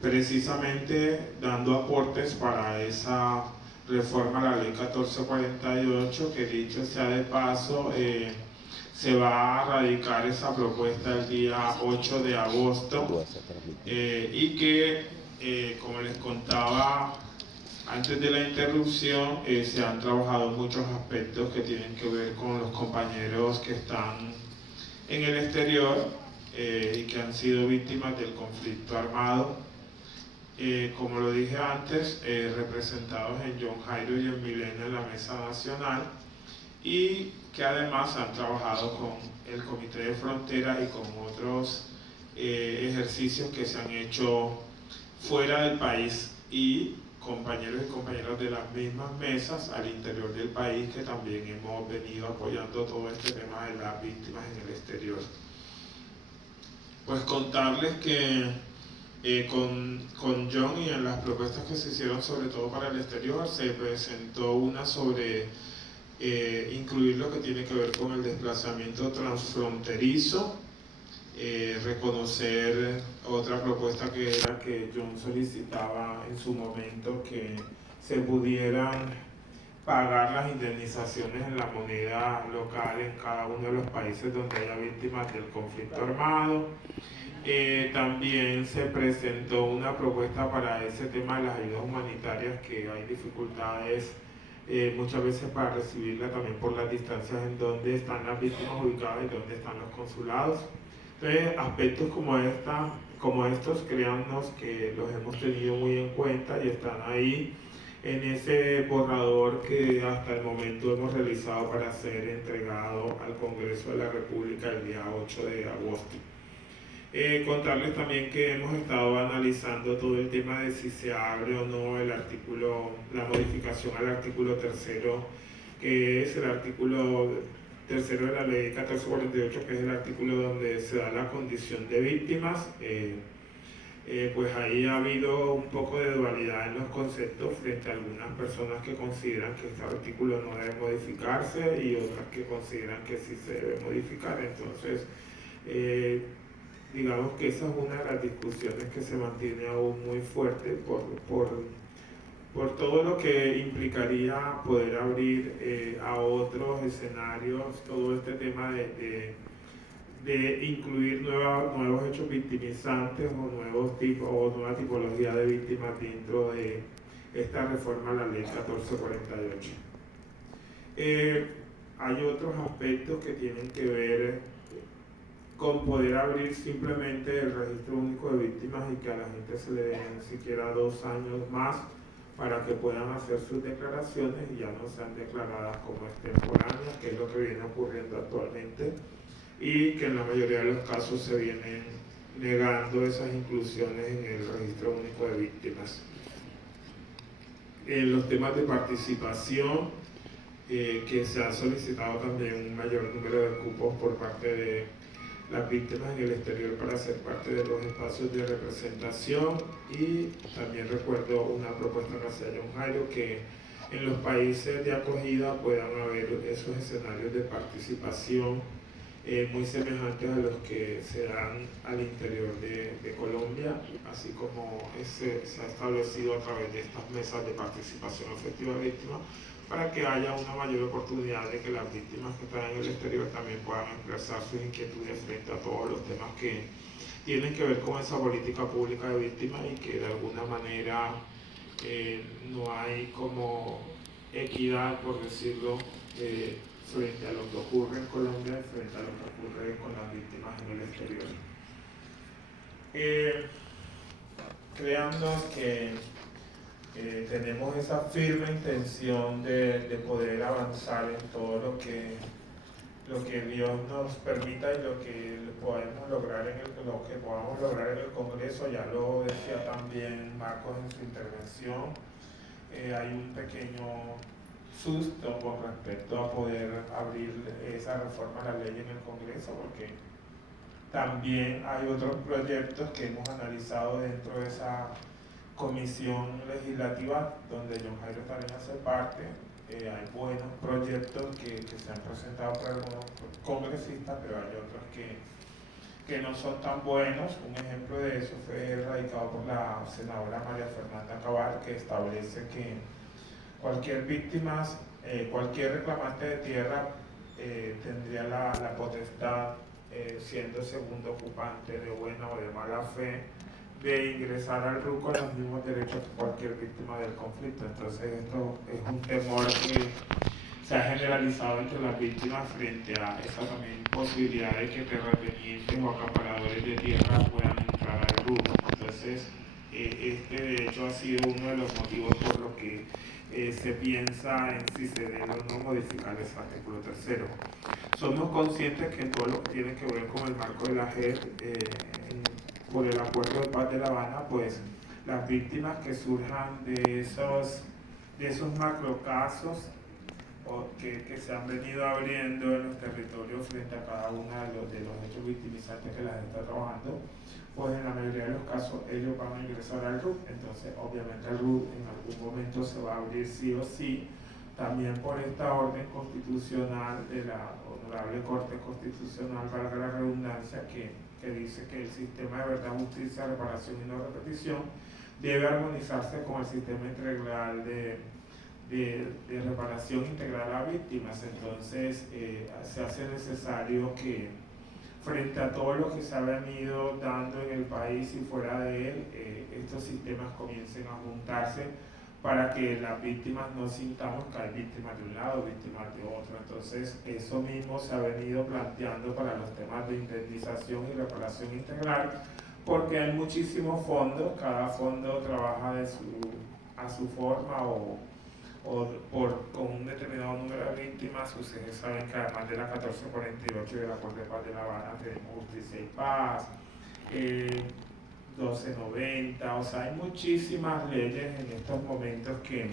precisamente dando aportes para esa reforma a la ley 1448, que dicho sea de paso, se va a radicar esa propuesta el día 8 de agosto y que, como les contaba antes de la interrupción, se han trabajado muchos aspectos que tienen que ver con los compañeros que están en el exterior y que han sido víctimas del conflicto armado. Como lo dije antes, representados en John Jairo y en Milenio en la Mesa Nacional, y que además han trabajado con el Comité de Frontera y con otros ejercicios que se han hecho fuera del país, y compañeros y compañeras de las mismas mesas al interior del país que también hemos venido apoyando todo este tema de las víctimas en el exterior. Pues contarles que con John y en las propuestas que se hicieron sobre todo para el exterior, se presentó una sobre incluir lo que tiene que ver con el desplazamiento transfronterizo, reconocer otra propuesta que era que John solicitaba en su momento, que se pudieran pagar las indemnizaciones en la moneda local en cada uno de los países donde haya víctimas del conflicto armado. También se presentó una propuesta para ese tema de las ayudas humanitarias, que hay dificultades muchas veces para recibirla también por las distancias en donde están las víctimas ubicadas y donde están los consulados. Entonces, aspectos como estos, créannos que los hemos tenido muy en cuenta y están ahí en ese borrador que hasta el momento hemos realizado para ser entregado al Congreso de la República el día 8 de agosto. Contarles también que hemos estado analizando todo el tema de si se abre o no la modificación al artículo 3º, que es el artículo 3º de la ley 1448, que es el artículo donde se da la condición de víctimas. Pues ahí ha habido un poco de dualidad en los conceptos frente a algunas personas que consideran que este artículo no debe modificarse y otras que consideran que sí se debe modificar. Entonces, digamos que esa es una de las discusiones que se mantiene aún muy fuerte por todo lo que implicaría poder abrir a otros escenarios todo este tema de incluir nuevos hechos victimizantes o nuevos tipos o nueva tipología de víctimas dentro de esta reforma a la ley 1448. Hay otros aspectos que tienen que ver con poder abrir simplemente el registro único de víctimas y que a la gente se le den siquiera 2 años más para que puedan hacer sus declaraciones y ya no sean declaradas como extemporáneas, que es lo que viene ocurriendo actualmente, y que en la mayoría de los casos se vienen negando esas inclusiones en el registro único de víctimas. En los temas de participación, que se ha solicitado también un mayor número de cupos por parte de las víctimas en el exterior para ser parte de los espacios de representación, y también recuerdo una propuesta que hacía John Jairo, que en los países de acogida puedan haber esos escenarios de participación muy semejantes a los que se dan al interior de Colombia, así como se ha establecido a través de estas mesas de participación efectiva de víctimas, para que haya una mayor oportunidad de que las víctimas que están en el exterior también puedan expresar sus inquietudes frente a todos los temas que tienen que ver con esa política pública de víctimas, y que de alguna manera no hay como equidad, por decirlo, frente a lo que ocurre en Colombia y frente a lo que ocurre con las víctimas en el exterior. Créannos que tenemos esa firme intención de poder avanzar en todo lo que Dios nos permita y lo que podamos lograr en el Congreso. Ya lo decía también Marcos en su intervención, hay un pequeño susto con respecto a poder abrir esa reforma a la ley en el Congreso, porque también hay otros proyectos que hemos analizado dentro de esa comisión legislativa donde John Jairo también hace parte. Hay buenos proyectos que se han presentado por algunos congresistas, pero hay otros que que no son tan buenos. Un ejemplo de eso fue radicado por la senadora María Fernanda Cabal, que establece que cualquier víctima, cualquier reclamante de tierra tendría la potestad, siendo segundo ocupante de buena o de mala fe, de ingresar al RU con los mismos derechos que cualquier víctima del conflicto. Entonces esto es un temor que se ha generalizado entre las víctimas frente a esa también posibilidad de que terratenientes o acaparadores de tierra puedan entrar al RU. Entonces este de hecho ha sido uno de los motivos por los que se piensa en si se debe o no modificar ese artículo tercero. Somos conscientes que en todo lo que tiene que ver con el marco de la JEP, por el Acuerdo de Paz de La Habana, pues las víctimas que surjan de esos macrocasos que se han venido abriendo en los territorios frente a cada uno de los hechos victimizantes que la gente está trabajando, pues en la mayoría de los casos ellos van a ingresar al RUC. Entonces obviamente el RUC en algún momento se va a abrir sí o sí, también por esta orden constitucional de la Honorable Corte Constitucional, para la redundancia, que dice que el sistema de verdad, justicia, reparación y no repetición debe armonizarse con el sistema integral de reparación integral a víctimas. Entonces se hace necesario que frente a todo lo que se ha venido dando en el país y fuera de él, estos sistemas comiencen a juntarse para que las víctimas no sintamos que hay víctimas de un lado, víctimas de otro. Entonces eso mismo se ha venido planteando para los temas de indemnización y reparación integral, porque hay muchísimos fondos, cada fondo trabaja a su forma o con un determinado número de víctimas. Ustedes saben que además de la 1448 y de la Corte de Paz de La Habana tenemos Justicia y Paz, 1290, o sea, hay muchísimas leyes en estos momentos que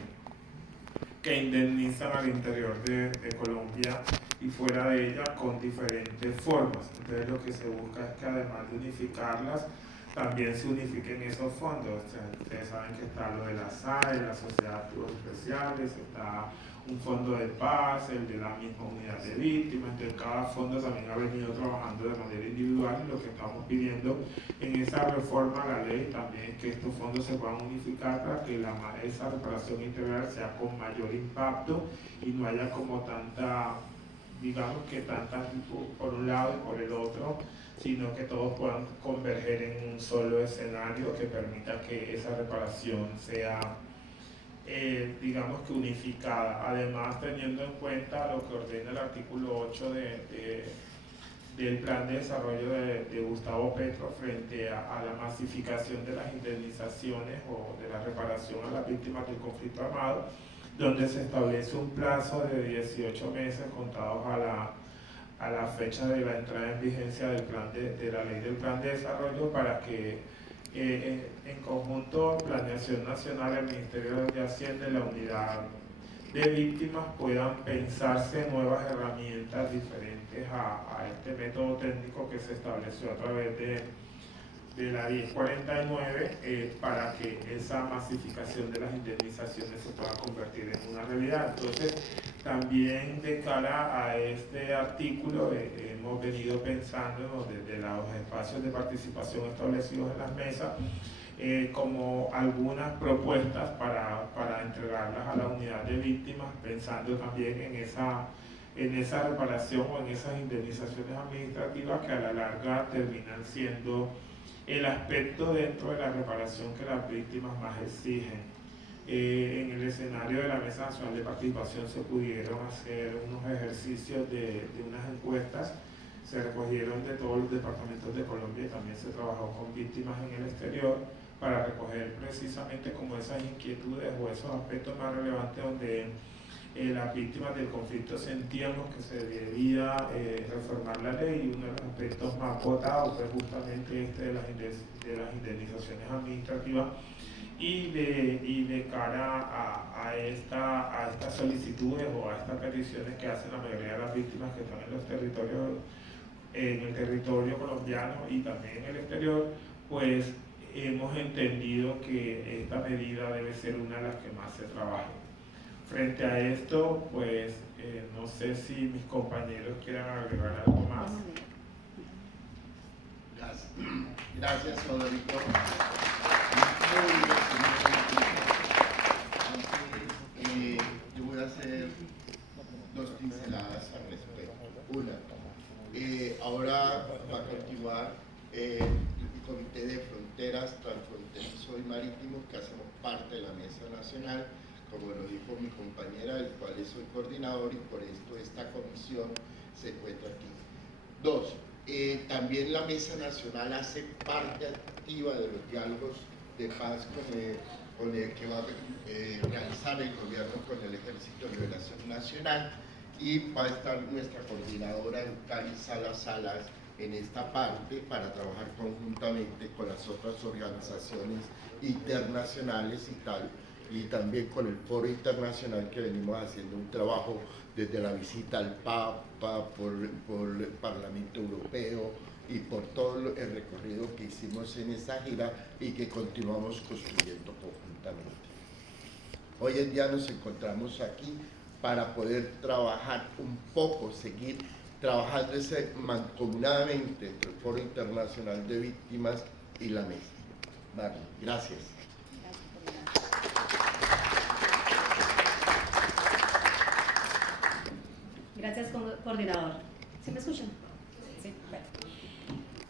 indemnizan al interior de Colombia y fuera de ella con diferentes formas. Entonces lo que se busca es que además de unificarlas, también se unifiquen esos fondos. O sea, ustedes saben que está lo de la SAE, la Sociedad de Activos Especiales, está un fondo de paz, el de la misma unidad de víctimas. Entonces cada fondo también ha venido trabajando de manera individual, y lo que estamos pidiendo en esa reforma a la ley también es que estos fondos se puedan unificar para que esa reparación integral sea con mayor impacto y no haya como tanta, digamos que tanta por un lado y por el otro, sino que todos puedan converger en un solo escenario que permita que esa reparación sea, digamos que unificada. Además, teniendo en cuenta lo que ordena el artículo 8 del Plan de Desarrollo de Gustavo Petro frente a la masificación de las indemnizaciones o de la reparación a las víctimas del conflicto armado, donde se establece un plazo de 18 meses contados a la fecha de la entrada en vigencia del de la ley del Plan de Desarrollo, para que en conjunto Planeación Nacional, el Ministerio de Hacienda y la Unidad de Víctimas puedan pensarse nuevas herramientas diferentes a este método técnico que se estableció a través de la 1049, para que esa masificación de las indemnizaciones se pueda convertir en una realidad. Entonces, también de cara a este artículo hemos venido pensando desde los espacios de participación establecidos en las mesas, como algunas propuestas para entregarlas a la unidad de víctimas, pensando también en esa reparación o en esas indemnizaciones administrativas que a la larga terminan siendo el aspecto dentro de la reparación que las víctimas más exigen. En el escenario de la Mesa Nacional de Participación se pudieron hacer unos ejercicios de unas encuestas, se recogieron de todos los departamentos de Colombia y también se trabajó con víctimas en el exterior para recoger precisamente como esas inquietudes o esos aspectos más relevantes donde las víctimas del conflicto sentíamos que se debía reformar la ley, y uno de los aspectos más votados fue justamente este de las indemnizaciones administrativas, y de cara a estas solicitudes o a estas peticiones que hacen la mayoría de las víctimas que están en los territorios, en el territorio colombiano y también en el exterior, pues hemos entendido que esta medida debe ser una de las que más se trabaje. Frente a esto, pues no sé si mis compañeros quieran agregar algo más. Salas. Gracias, Federico. Yo voy a hacer dos pinceladas al respecto. Una, ahora va a continuar el Comité de Fronteras, Transfronterizo y Marítimo, que hacemos parte de la Mesa Nacional, como lo dijo mi compañera, del cual soy coordinador, y por esto esta comisión se encuentra aquí. Dos, también la Mesa Nacional hace parte activa de los diálogos de paz con el que va a realizar el gobierno con el Ejército de Liberación Nacional, y va a estar nuestra coordinadora Cari Salas en esta parte para trabajar conjuntamente con las otras organizaciones internacionales y tal, y también con el Foro Internacional, que venimos haciendo un trabajo desde la visita al Papa, por el Parlamento Europeo y por todo el recorrido que hicimos en esa gira y que continuamos construyendo conjuntamente. Hoy en día nos encontramos aquí para poder trabajar un poco, seguir trabajando mancomunadamente entre el Foro Internacional de Víctimas y la mesa. Vale, gracias. Gracias, coordinador. ¿Sí me escuchan? Sí. Bueno.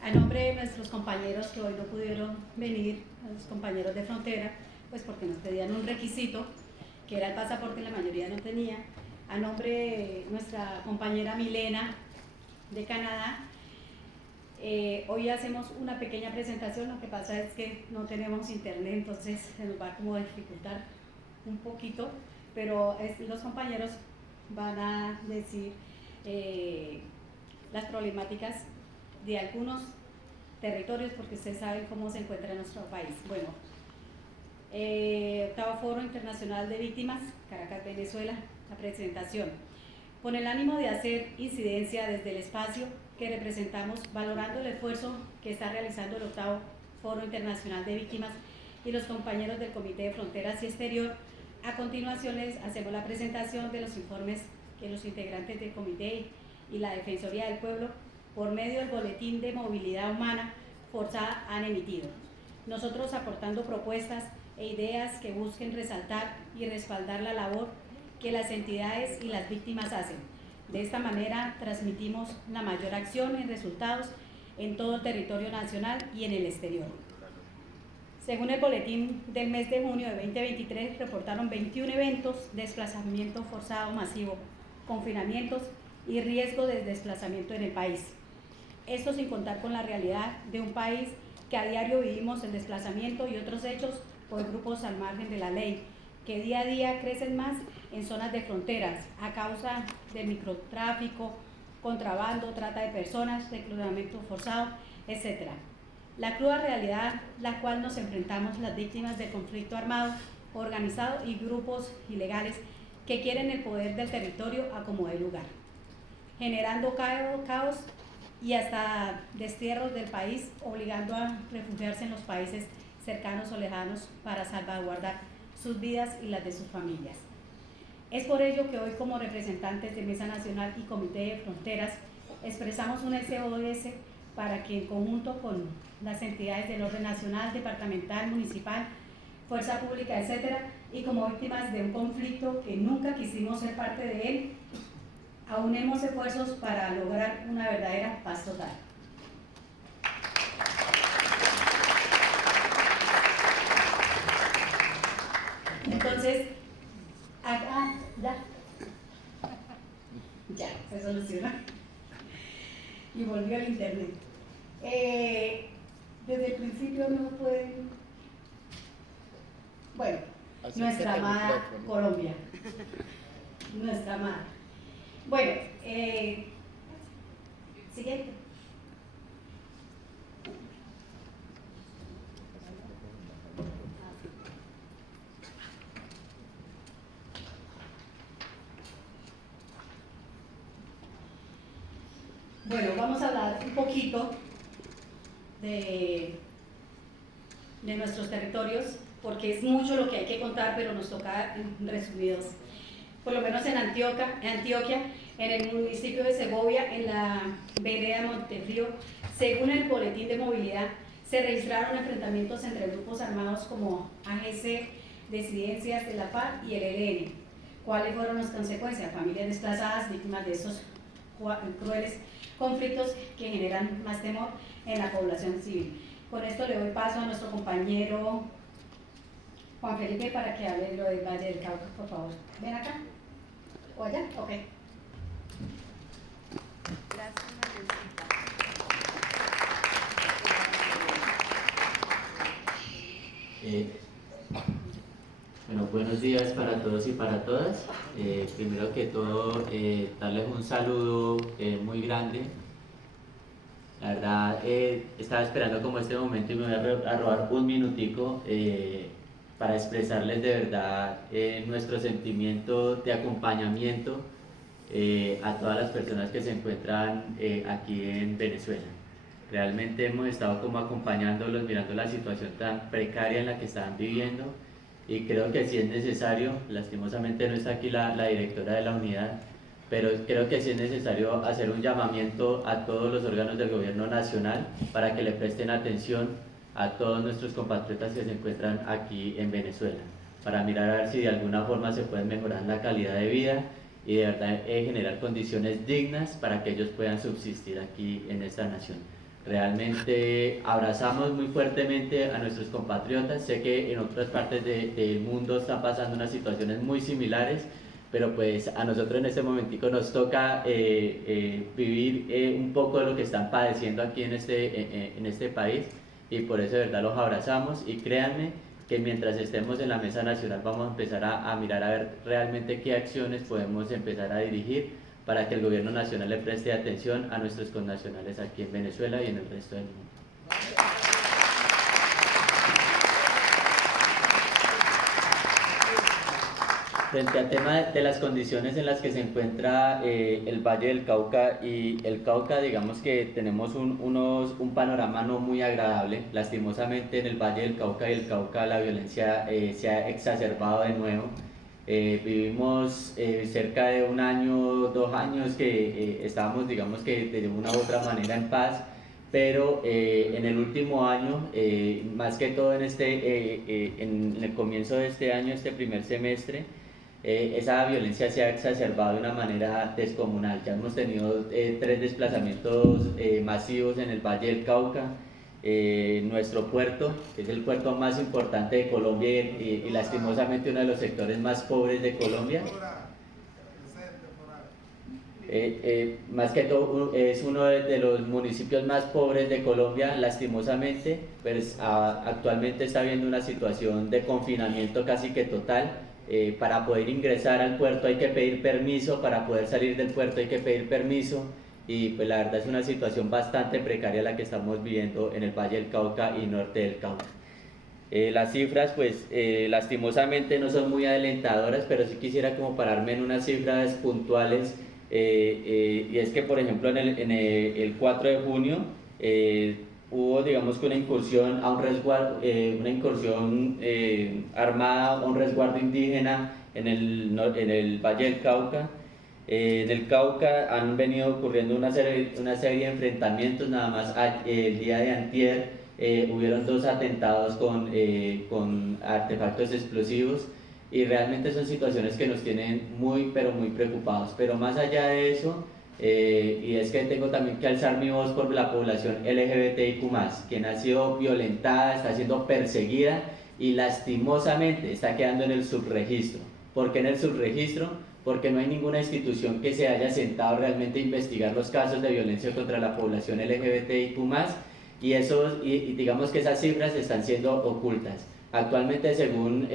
A nombre de nuestros compañeros que hoy no pudieron venir, a los compañeros de frontera, pues porque nos pedían un requisito, que era el pasaporte, la mayoría no tenía. A nombre de nuestra compañera Milena, de Canadá, hoy hacemos una pequeña presentación. Lo que pasa es que no tenemos internet, entonces se nos va como a dificultar un poquito, pero los compañeros van a decir las problemáticas de algunos territorios, porque ustedes saben cómo se encuentra nuestro país. Bueno, octavo Foro Internacional de Víctimas, Caracas, Venezuela, la presentación. Con el ánimo de hacer incidencia desde el espacio que representamos, valorando el esfuerzo que está realizando el octavo Foro Internacional de Víctimas y los compañeros del Comité de Fronteras y Exterior, a continuación les hacemos la presentación de los informes que los integrantes del comité y la Defensoría del Pueblo, por medio del Boletín de Movilidad Humana Forzada, han emitido. Nosotros aportando propuestas e ideas que busquen resaltar y respaldar la labor que las entidades y las víctimas hacen. De esta manera transmitimos la mayor acción y resultados en todo el territorio nacional y en el exterior. Según el boletín del mes de junio de 2023, reportaron 21 eventos de desplazamiento forzado masivo, confinamientos y riesgo de desplazamiento en el país. Esto sin contar con la realidad de un país que a diario vivimos el desplazamiento y otros hechos por grupos al margen de la ley, que día a día crecen más en zonas de fronteras a causa del microtráfico, contrabando, trata de personas, reclutamiento forzado, etc. La cruda realidad la cual nos enfrentamos las víctimas del conflicto armado, organizado y grupos ilegales que quieren el poder del territorio a como dé lugar, generando caos y hasta destierros del país, obligando a refugiarse en los países cercanos o lejanos para salvaguardar sus vidas y las de sus familias. Es por ello que hoy, como representantes de Mesa Nacional y Comité de Fronteras, expresamos un SOS para que, en conjunto con las entidades del orden nacional, departamental, municipal, fuerza pública, etcétera, y como víctimas de un conflicto que nunca quisimos ser parte de él, aunemos esfuerzos para lograr una verdadera paz total. Entonces, acá ya se solucionó y volvió al internet. Desde el principio no pueden. Bueno, nuestra amada Colombia, nuestra amada. Bueno, siguiente. Bueno, vamos a hablar un poquito de nuestros territorios, porque es mucho lo que hay que contar, pero nos toca resumidos. Por lo menos en Antioquia, en el municipio de Segovia, en la vereda Montefrío. Según el boletín de movilidad, se registraron enfrentamientos entre grupos armados como AGC, Disidencias de la FARC y el ELN. ¿Cuáles fueron las consecuencias? Familias desplazadas, víctimas de estos crueles conflictos que generan más temor en la población civil. Con esto le doy paso a nuestro compañero Juan Felipe para que hable lo del Valle del Cauca, por favor. ¿Ven acá? ¿O allá? Ok. Gracias, Mariancita. Bueno, buenos días para todos y para todas. Primero que todo, darles un saludo muy grande. La verdad, estaba esperando como este momento y me voy a robar un minutico para expresarles de verdad nuestro sentimiento de acompañamiento a todas las personas que se encuentran aquí en Venezuela. Realmente hemos estado como acompañándolos, mirando la situación tan precaria en la que están viviendo, y creo que sí es necesario, lastimosamente no está aquí la directora de la unidad, pero creo que sí es necesario hacer un llamamiento a todos los órganos del gobierno nacional para que le presten atención a todos nuestros compatriotas que se encuentran aquí en Venezuela, para mirar a ver si de alguna forma se puede mejorar la calidad de vida y de verdad generar condiciones dignas para que ellos puedan subsistir aquí en esta nación. Realmente abrazamos muy fuertemente a nuestros compatriotas. Sé que en otras partes del mundo están pasando unas situaciones muy similares, pero pues a nosotros en este momentico nos toca vivir un poco de lo que están padeciendo aquí en este país, y por eso de verdad los abrazamos, y créanme que mientras estemos en la mesa nacional vamos a empezar a mirar a ver realmente qué acciones podemos empezar a dirigir para que el gobierno nacional le preste atención a nuestros connacionales aquí en Venezuela y en el resto del mundo. Frente al tema de las condiciones en las que se encuentra el Valle del Cauca y el Cauca, digamos que tenemos un panorama no muy agradable. Lastimosamente en el Valle del Cauca y el Cauca la violencia se ha exacerbado de nuevo. Vivimos cerca de un año, 2 años que estábamos, digamos que de una u otra manera en paz, pero en el último año, más que todo en el comienzo de este año, este primer semestre, esa violencia se ha exacerbado de una manera descomunal. Ya hemos tenido 3 desplazamientos masivos en el Valle del Cauca. Nuestro puerto, que es el puerto más importante de Colombia y lastimosamente uno de los sectores más pobres de Colombia, más que todo es uno de los municipios más pobres de Colombia, lastimosamente, pues actualmente está habiendo una situación de confinamiento casi que total. Para poder ingresar al puerto hay que pedir permiso, para poder salir del puerto hay que pedir permiso, y pues la verdad es una situación bastante precaria la que estamos viviendo en el Valle del Cauca y norte del Cauca. Las cifras pues lastimosamente no son muy alentadoras, pero sí quisiera como pararme en unas cifras puntuales, y es que por ejemplo en el 4 de junio hubo, digamos que una incursión a un resguardo, una incursión armada a un resguardo indígena en el Valle del Cauca. En el Cauca han venido ocurriendo una serie de enfrentamientos. Nada más el día de antier hubieron 2 atentados con artefactos explosivos, y realmente son situaciones que nos tienen muy pero muy preocupados. Pero más allá de eso, y es que tengo también que alzar mi voz por la población LGBTIQ+, quien ha sido violentada, está siendo perseguida y lastimosamente está quedando en el subregistro. ¿Por qué en el subregistro? Porque no hay ninguna institución que se haya sentado realmente a investigar los casos de violencia contra la población LGBTIQ+, y digamos que esas cifras están siendo ocultas. Actualmente, según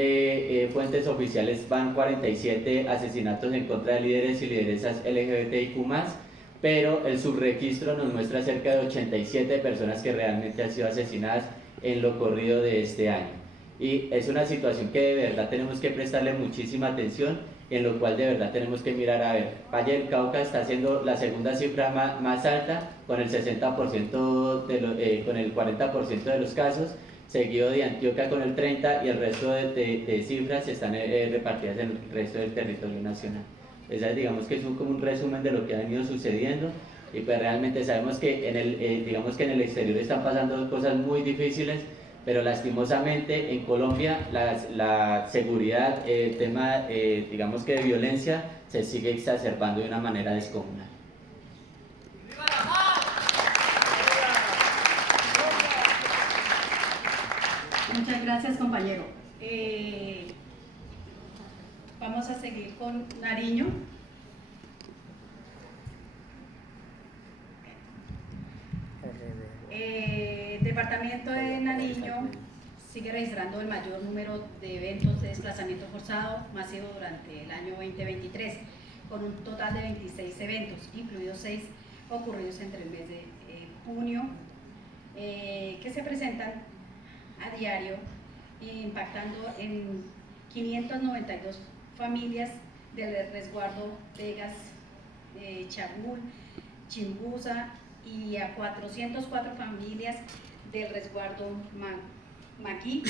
fuentes oficiales, van 47 asesinatos en contra de líderes y lideresas LGBTIQ+, pero el subregistro nos muestra cerca de 87 personas que realmente han sido asesinadas en lo corrido de este año. Y es una situación que de verdad tenemos que prestarle muchísima atención, en lo cual de verdad tenemos que mirar a ver. Valle del Cauca está siendo la segunda cifra más alta, con el 60% con el 40% de los casos, seguido de Antioquia con el 30%, y el resto de cifras están repartidas en el resto del territorio nacional. Esa digamos que es como un resumen de lo que ha venido sucediendo, y pues realmente sabemos que digamos que en el exterior están pasando cosas muy difíciles, pero lastimosamente en Colombia la seguridad, el tema digamos que de violencia se sigue exacerbando de una manera descomunal. Muchas gracias, compañero. Vamos a seguir con Nariño. Departamento de Nariño sigue registrando el mayor número de eventos de desplazamiento forzado masivo durante el año 2023, con un total de 26 eventos, incluidos 6 ocurridos entre el mes de junio, que se presentan a diario, impactando en 592 familias del resguardo Vegas, Chagul, Chimbusa, y a 404 familias del resguardo Maquí,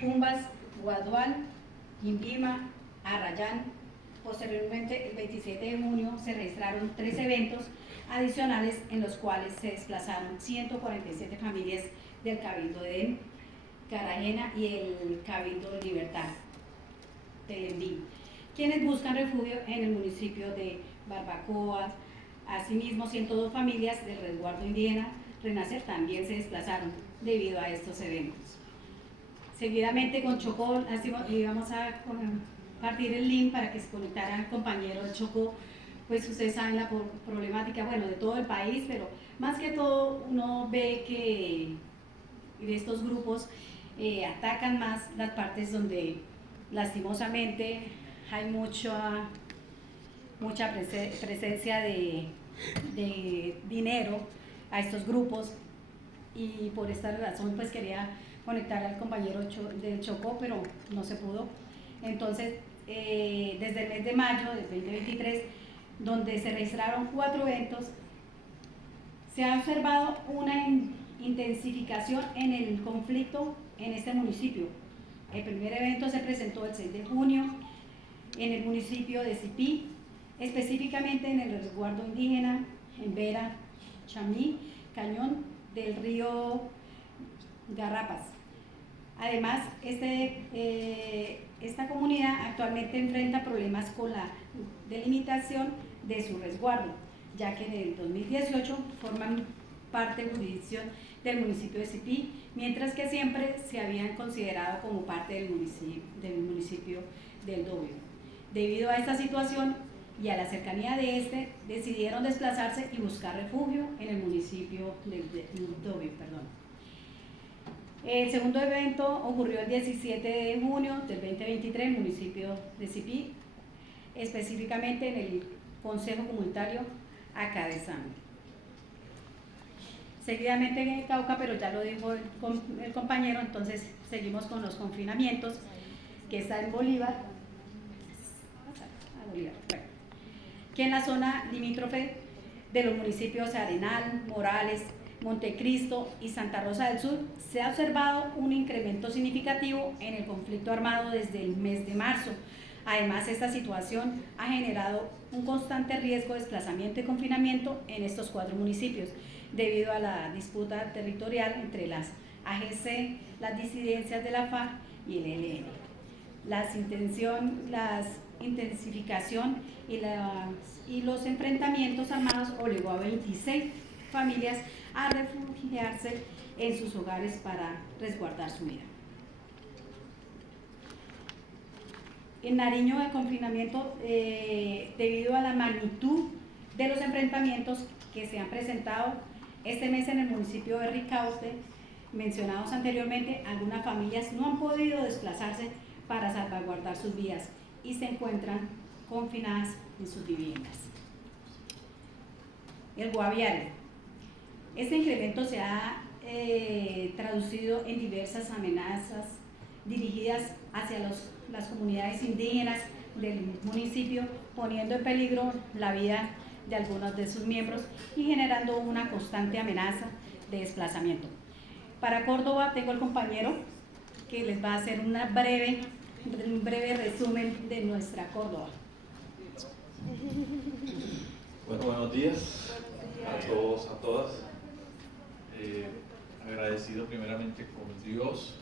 Cumbas, Guadual, Imbima, Arrayán. Posteriormente, el 27 de junio se registraron 3 eventos adicionales en los cuales se desplazaron 147 familias del Cabildo de Edén, Cartagena y el Cabildo de Libertad del Envío, quienes buscan refugio en el municipio de Barbacoa. Asimismo, 102 familias del resguardo indígena Renacer también se desplazaron debido a estos eventos. Seguidamente con Chocó, y vamos a compartir el link para que se conectara el compañero de Chocó. Pues ustedes saben la problemática, bueno, de todo el país, pero más que todo uno ve que estos grupos atacan más las partes donde lastimosamente hay mucha presencia de dinero a estos grupos, y por esta razón pues quería conectar al compañero del Chocó, pero no se pudo. Entonces, desde el mes de mayo del 2023, donde se registraron 4 eventos, se ha observado una intensificación en el conflicto en este municipio. El primer evento se presentó el 6 de junio en el municipio de Cipí, específicamente en el resguardo indígena en Vera, Chamí, Cañón del río Garrapas. Además, esta comunidad actualmente enfrenta problemas con la delimitación de su resguardo, ya que en el 2018 forman parte de jurisdicción del municipio de Cipí, mientras que siempre se habían considerado como parte del municipio del Dobio. Debido a esta situación y a la cercanía de este, decidieron desplazarse y buscar refugio en el municipio del Dobio. El segundo evento ocurrió el 17 de junio del 2023 en el municipio de Cipí, específicamente en el Consejo Comunitario Acadesano. Seguidamente en el Cauca, pero ya lo dijo el compañero, entonces seguimos con los confinamientos, que está en Bolívar, que en la zona limítrofe de los municipios Arenal, Morales, Montecristo y Santa Rosa del Sur, se ha observado un incremento significativo en el conflicto armado desde el mes de marzo. Además, esta situación ha generado un constante riesgo de desplazamiento y confinamiento en estos 4 municipios, debido a la disputa territorial entre las AGC, las disidencias de la FARC y el ELN. La intensificación y los enfrentamientos armados obligó a 26 familias a refugiarse en sus hogares para resguardar su vida. En Nariño, el confinamiento, debido a la magnitud de los enfrentamientos que se han presentado este mes en el municipio de Ricaurte, mencionados anteriormente, algunas familias no han podido desplazarse para salvaguardar sus vidas y se encuentran confinadas en sus viviendas. El Guaviare. Este incremento se ha traducido en diversas amenazas dirigidas hacia las comunidades indígenas del municipio, poniendo en peligro la vida de algunos de sus miembros y generando una constante amenaza de desplazamiento. Para Córdoba tengo el compañero que les va a hacer un breve resumen de nuestra Córdoba. Bueno, buenos días a todos, a todas. Agradecido primeramente con Dios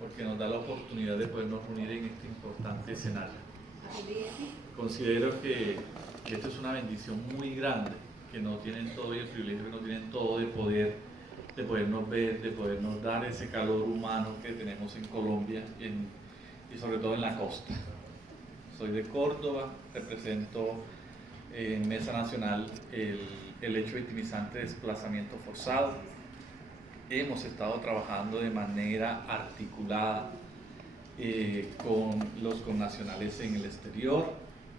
porque nos da la oportunidad de podernos reunir en este importante escenario. Considero que esto es una bendición muy grande, que no tienen todo y el privilegio que no tienen todo de podernos ver, de podernos dar ese calor humano que tenemos en Colombia y sobre todo en la costa. Soy de Córdoba, represento en Mesa Nacional el hecho victimizante de desplazamiento forzado. Hemos estado trabajando de manera articulada con los connacionales en el exterior,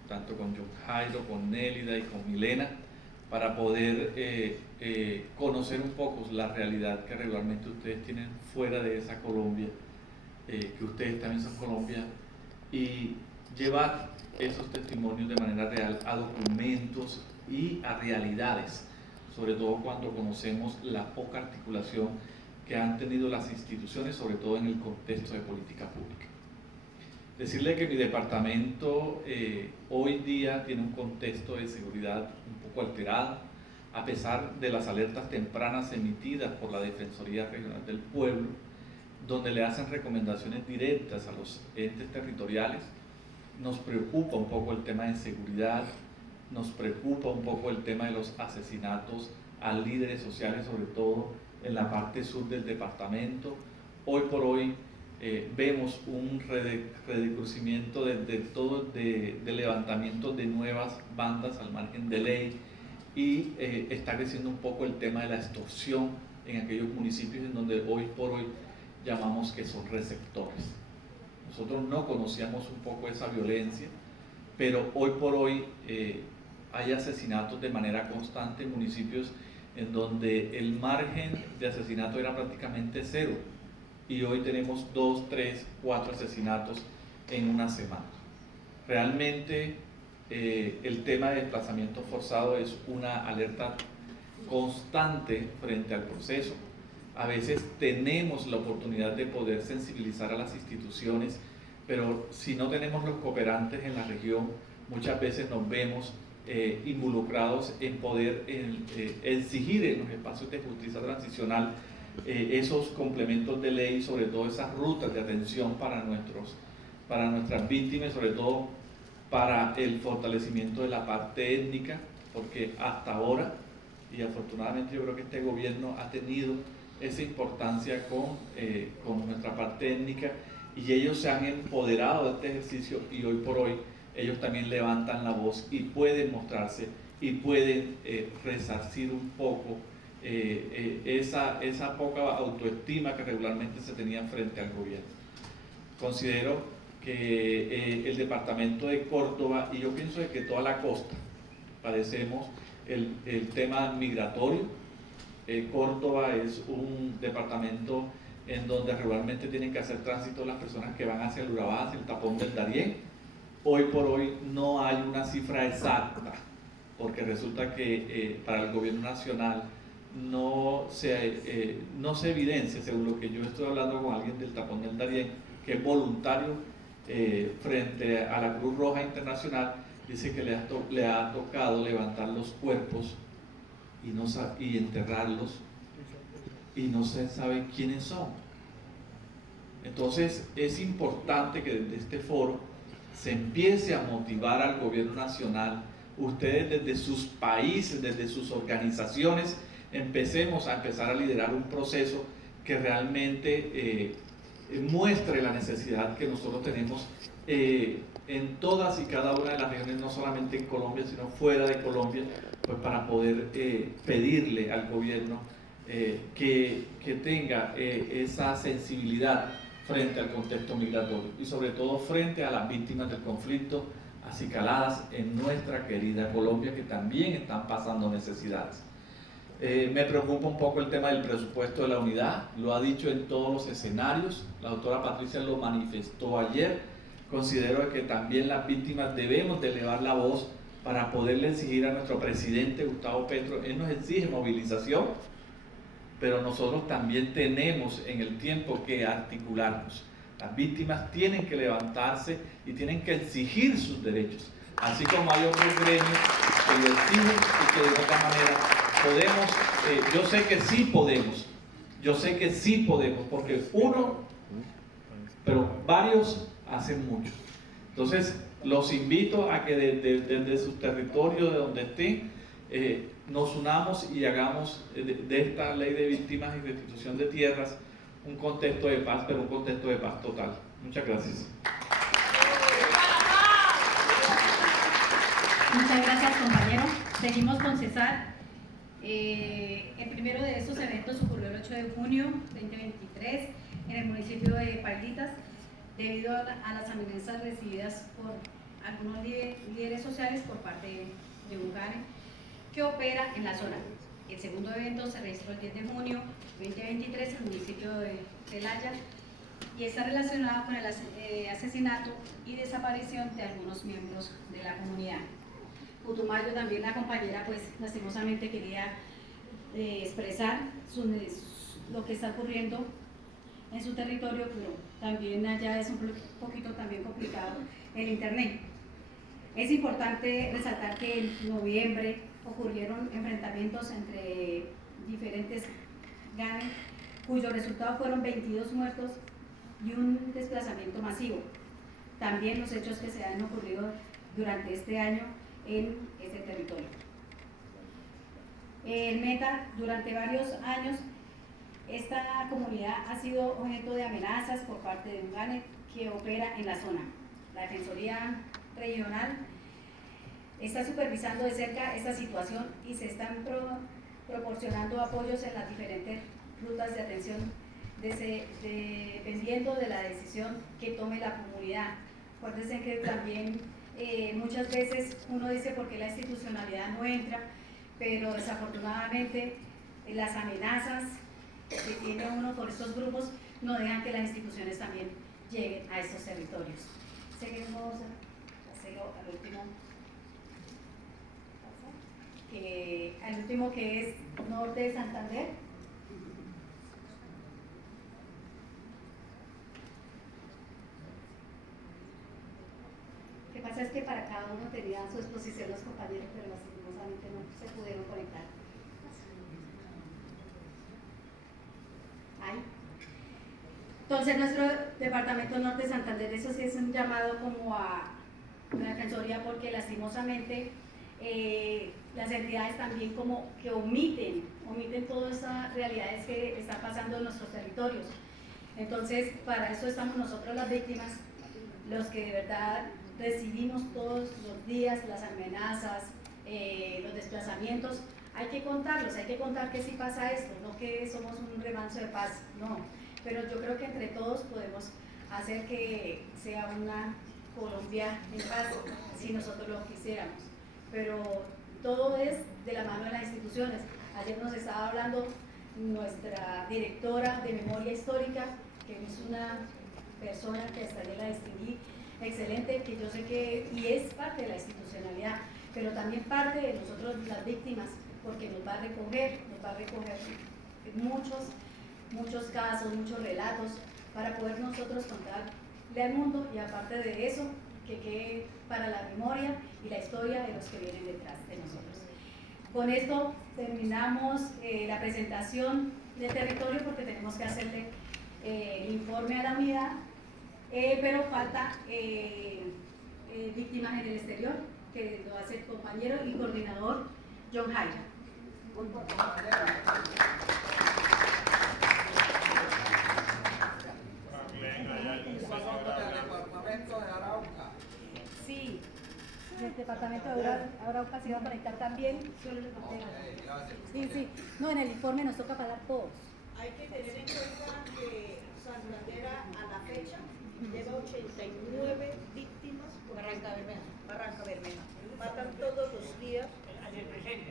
tanto con John Jairo, con Nélida y con Milena, para poder conocer un poco la realidad que regularmente ustedes tienen fuera de esa Colombia, que ustedes también son Colombia, y llevar esos testimonios de manera real a documentos y a realidades, sobre todo cuando conocemos la poca articulación que han tenido las instituciones, sobre todo en el contexto de política pública. Decirle que mi departamento hoy día tiene un contexto de seguridad un poco alterado, a pesar de las alertas tempranas emitidas por la Defensoría Regional del Pueblo, donde le hacen recomendaciones directas a los entes territoriales. Nos preocupa un poco el tema de seguridad, nos preocupa un poco el tema de los asesinatos a líderes sociales, sobre todo en la parte sur del departamento. Hoy por hoy vemos un recrudecimiento de levantamiento de nuevas bandas al margen de ley y está creciendo un poco el tema de la extorsión en aquellos municipios en donde hoy por hoy llamamos que son receptores. Nosotros no conocíamos un poco esa violencia, pero hoy por hoy hay asesinatos de manera constante en municipios en donde el margen de asesinato era prácticamente cero y hoy tenemos 2, 3, 4 asesinatos en una semana. Realmente el tema de desplazamiento forzado es una alerta constante frente al proceso. A veces tenemos la oportunidad de poder sensibilizar a las instituciones, pero si no tenemos los cooperantes en la región, muchas veces nos vemos involucrados en poder exigir en los espacios de justicia transicional esos complementos de ley, sobre todo esas rutas de atención para nuestras víctimas, sobre todo para el fortalecimiento de la parte étnica, porque hasta ahora, y afortunadamente yo creo que este gobierno ha tenido esa importancia con nuestra parte étnica y ellos se han empoderado de este ejercicio y hoy por hoy ellos también levantan la voz y pueden mostrarse y pueden resarcir un poco esa poca autoestima que regularmente se tenía frente al gobierno. Considero que el departamento de Córdoba, y yo pienso que toda la costa, padecemos el tema migratorio. Córdoba es un departamento en donde regularmente tienen que hacer tránsito las personas que van hacia el Urabá, hacia el tapón del Darién. Hoy por hoy no hay una cifra exacta, porque resulta que para el gobierno nacional no se evidencia, según lo que yo estoy hablando con alguien del tapón del Darién, que es voluntario frente a la Cruz Roja Internacional, dice que le ha tocado levantar los cuerpos y enterrarlos y no se sabe quiénes son. Entonces es importante que desde este foro se empiece a motivar al gobierno nacional, ustedes desde sus países, desde sus organizaciones, empezar a liderar un proceso que realmente muestre la necesidad que nosotros tenemos en todas y cada una de las regiones, no solamente en Colombia, sino fuera de Colombia, pues para poder pedirle al gobierno que tenga esa sensibilidad frente al contexto migratorio y sobre todo frente a las víctimas del conflicto acicaladas en nuestra querida Colombia, que también están pasando necesidades. Me preocupa un poco el tema del presupuesto de la unidad, lo ha dicho en todos los escenarios, la doctora Patricia lo manifestó ayer. Considero que también las víctimas debemos de elevar la voz para poderle exigir a nuestro presidente Gustavo Petro. Él nos exige movilización, pero nosotros también tenemos en el tiempo que articularnos. Las víctimas tienen que levantarse y tienen que exigir sus derechos. así como hay otros gremios que lo exigen y que de otra manera podemos, yo sé que sí podemos, porque uno, pero varios hacen mucho. Entonces, los invito a que desde sus territorios, de donde estén, nos unamos y hagamos de esta ley de víctimas y restitución de tierras un contexto de paz, pero un contexto de paz total. Muchas gracias. Muchas gracias, compañero. Seguimos con César. El primero de estos eventos ocurrió el 8 de junio 2023 en el municipio de Pailitas, debido a las amenazas recibidas por algunos líderes sociales por parte de un GANE que opera en la zona. El segundo evento se registró el 10 de junio 2023 en el municipio de Celaya y está relacionado con el asesinato y desaparición de algunos miembros de la comunidad. Putumayo, también la compañera, pues lastimosamente quería expresar lo que está ocurriendo en su territorio, pero también allá es un poquito también complicado el internet. Es importante resaltar que en noviembre ocurrieron enfrentamientos entre diferentes GANE, cuyos resultados fueron 22 muertos y un desplazamiento masivo. También los hechos que se han ocurrido durante este año en este territorio. El Meta, durante varios años, esta comunidad ha sido objeto de amenazas por parte de un GANE que opera en la zona. La Defensoría Regional está supervisando de cerca esta situación y se están proporcionando apoyos en las diferentes rutas de atención dependiendo de la decisión que tome la comunidad. Acuérdense que también muchas veces uno dice por qué la institucionalidad no entra, pero desafortunadamente las amenazas que tiene uno por estos grupos no dejan que las instituciones también lleguen a estos territorios. Seguimos al último que es Norte de Santander. Lo que pasa es que para cada uno tenía a su exposición los compañeros, pero lastimosamente no se pudieron conectar. Ahí. Entonces nuestro departamento Norte de Santander, eso sí es un llamado como a la Defensoría, porque lastimosamente las entidades también como que omiten todas esas realidades que están pasando en nuestros territorios. Entonces, para eso estamos nosotros las víctimas, los que de verdad recibimos todos los días las amenazas, los desplazamientos. Hay que contarlos, hay que contar que sí pasa esto, no que somos un remanso de paz, no. Pero yo creo que entre todos podemos hacer que sea una Colombia en paz, si nosotros lo quisiéramos. Pero todo es de la mano de las instituciones. Ayer nos estaba hablando nuestra directora de Memoria Histórica, que es una persona que hasta yo la distinguí, excelente, que yo sé que y es parte de la institucionalidad, pero también parte de nosotros las víctimas, porque nos va a recoger muchos casos, muchos relatos, para poder nosotros contarle al mundo, y aparte de eso, que quede para la memoria y la historia de los que vienen detrás de nosotros. Con esto terminamos la presentación del territorio, porque tenemos que hacerle el informe a la unidad, pero falta víctimas en el exterior, que lo hace el compañero y coordinador John Jaira. Sí, el departamento de Arauca se va a conectar también. Sí, no, en el informe nos toca pagar todos. Hay que tener en cuenta que Santander a la fecha lleva 89 víctimas por Barranca Bermeja. Matan todos los días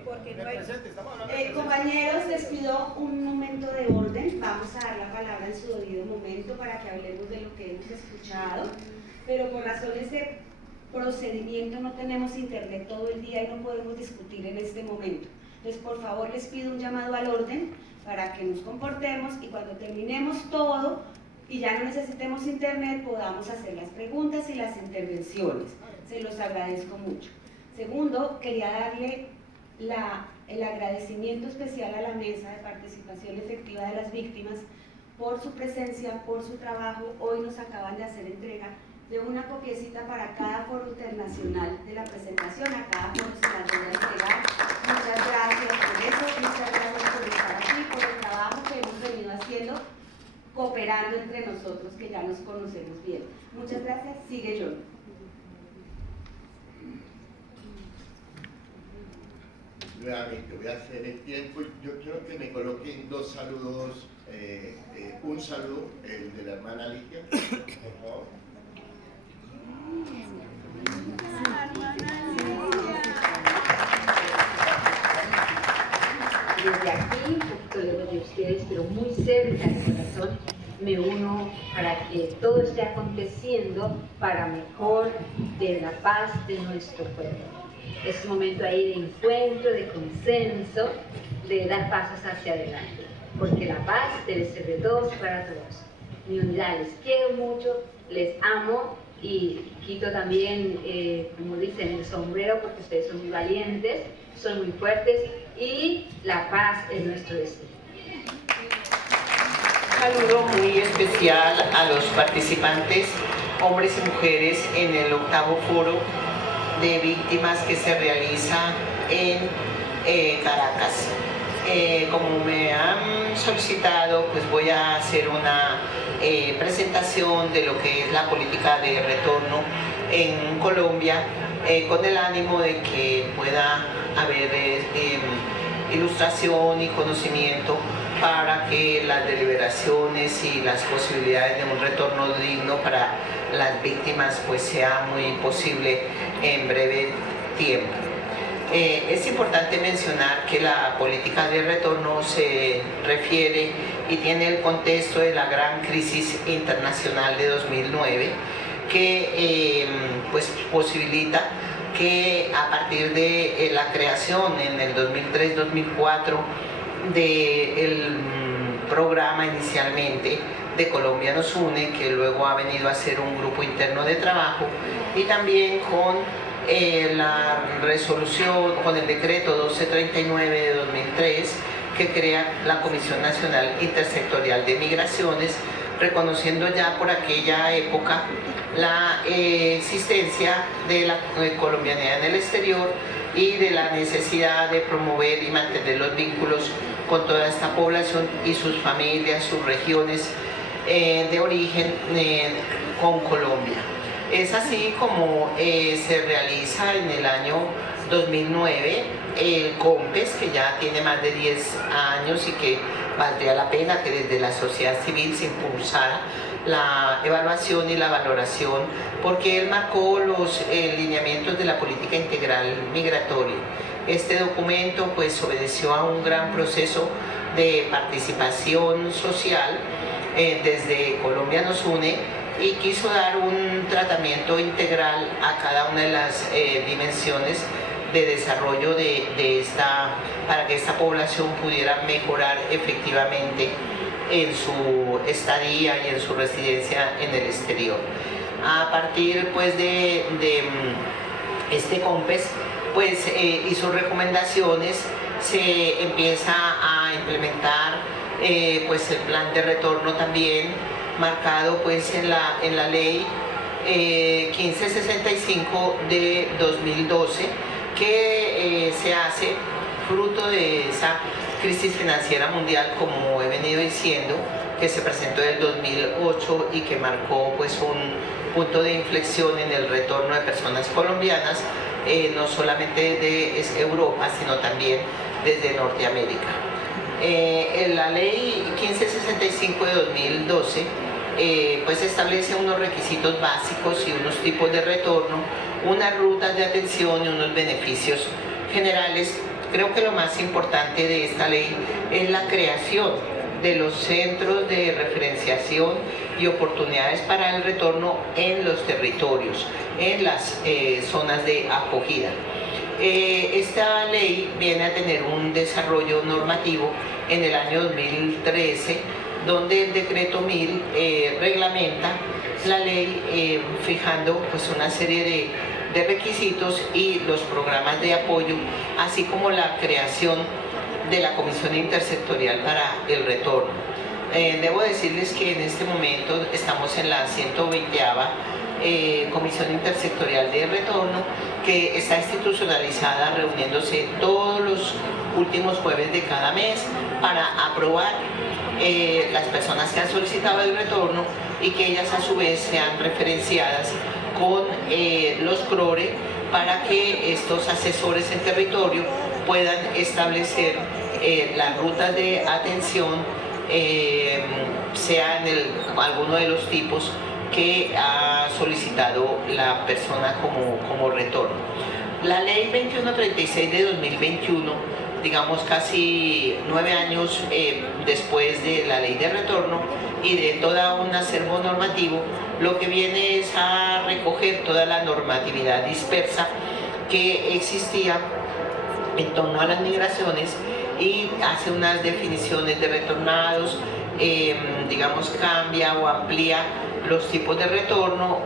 porque no hay... Compañeros, les pido un momento de orden. Vamos a dar la palabra en su debido momento para que hablemos de lo que hemos escuchado, pero por razones de procedimiento no tenemos internet todo el día y no podemos discutir en este momento. Entonces, por favor, les pido un llamado al orden para que nos comportemos, y cuando terminemos todo, y ya no necesitemos internet, podamos hacer las preguntas y las intervenciones. Se los agradezco mucho. Segundo, quería darle el agradecimiento especial a la Mesa de Participación Efectiva de las Víctimas por su presencia, por su trabajo. Hoy nos acaban de hacer entrega de una copiecita para cada foro internacional de la presentación. A cada foro se las voy a entregar. Muchas gracias por eso, muchas gracias por estar aquí, por el trabajo que hemos venido haciendo, cooperando entre nosotros, que ya nos conocemos bien. Muchas gracias. Sigue John. Nuevamente voy a hacer el tiempo. Yo quiero que me coloquen dos saludos. Un saludo, el de la hermana Ligia, por favor. Desde aquí, un poquito lejos de ustedes, pero muy cerca del corazón, me uno para que todo esté aconteciendo para mejor de la paz de nuestro pueblo. Es un momento ahí de encuentro, de consenso, de dar pasos hacia adelante, porque la paz debe ser de todos para todos. Mi unidad, les quiero mucho, les amo y quito también, como dicen, el sombrero, porque ustedes son muy valientes, son muy fuertes y la paz es nuestro destino. Un saludo muy especial a los participantes, hombres y mujeres, en el 8º foro de víctimas que se realiza en Caracas. Como me han solicitado, pues voy a hacer una presentación de lo que es la política de retorno en Colombia, con el ánimo de que pueda haber ilustración y conocimiento para que las deliberaciones y las posibilidades de un retorno digno para las víctimas pues sea muy posible en breve tiempo. Es importante mencionar que la política de retorno se refiere y tiene el contexto de la gran crisis internacional de 2009 que pues posibilita que a partir de la creación en el 2003-2004 del programa inicialmente de Colombia nos une, que luego ha venido a ser un grupo interno de trabajo, y también con la resolución, con el decreto 1239 de 2003, que crea la Comisión Nacional Intersectorial de Migraciones, reconociendo ya por aquella época la existencia de la colombianidad en el exterior y de la necesidad de promover y mantener los vínculos con toda esta población y sus familias, sus regiones de origen con Colombia. Es así como se realiza en el año 2009 el COMPES, que ya tiene más de 10 años y que valdría la pena que desde la sociedad civil se impulsara la evaluación y la valoración, porque él marcó los lineamientos de la política integral migratoria. Este documento pues obedeció a un gran proceso de participación social desde Colombia nos une, y quiso dar un tratamiento integral a cada una de las dimensiones de desarrollo de para que esta población pudiera mejorar efectivamente en su estadía y en su residencia en el exterior. A partir pues de este COMPES pues hizo recomendaciones, se empieza a implementar pues el plan de retorno también, marcado pues en la ley 1565 de 2012, que se hace fruto de esa crisis financiera mundial, como he venido diciendo, que se presentó en el 2008 y que marcó pues un punto de inflexión en el retorno de personas colombianas, no solamente desde Europa, sino también desde Norteamérica. La ley 1565 de 2012 pues establece unos requisitos básicos y unos tipos de retorno, unas rutas de atención y unos beneficios generales. Creo que lo más importante de esta ley es la creación de los centros de referenciación y oportunidades para el retorno en los territorios, en las zonas de acogida. Esta ley viene a tener un desarrollo normativo en el año 2013, donde el decreto 1000 reglamenta la ley fijando pues una serie de requisitos y los programas de apoyo, así como la creación de la Comisión Intersectorial para el Retorno. Debo decirles que en este momento estamos en la 120ª Comisión Intersectorial de Retorno, que está institucionalizada, reuniéndose todos los últimos jueves de cada mes para aprobar las personas que han solicitado el retorno y que ellas a su vez sean referenciadas con los CRORE para que estos asesores en territorio puedan establecer las rutas de atención, sea en alguno de los tipos que ha solicitado la persona como retorno. La ley 2136 de 2021, digamos casi 9 años después de la ley de retorno y de todo un acervo normativo, lo que viene es a recoger toda la normatividad dispersa que existía en torno a las migraciones y hace unas definiciones de retornados, digamos cambia o amplía los tipos de retorno,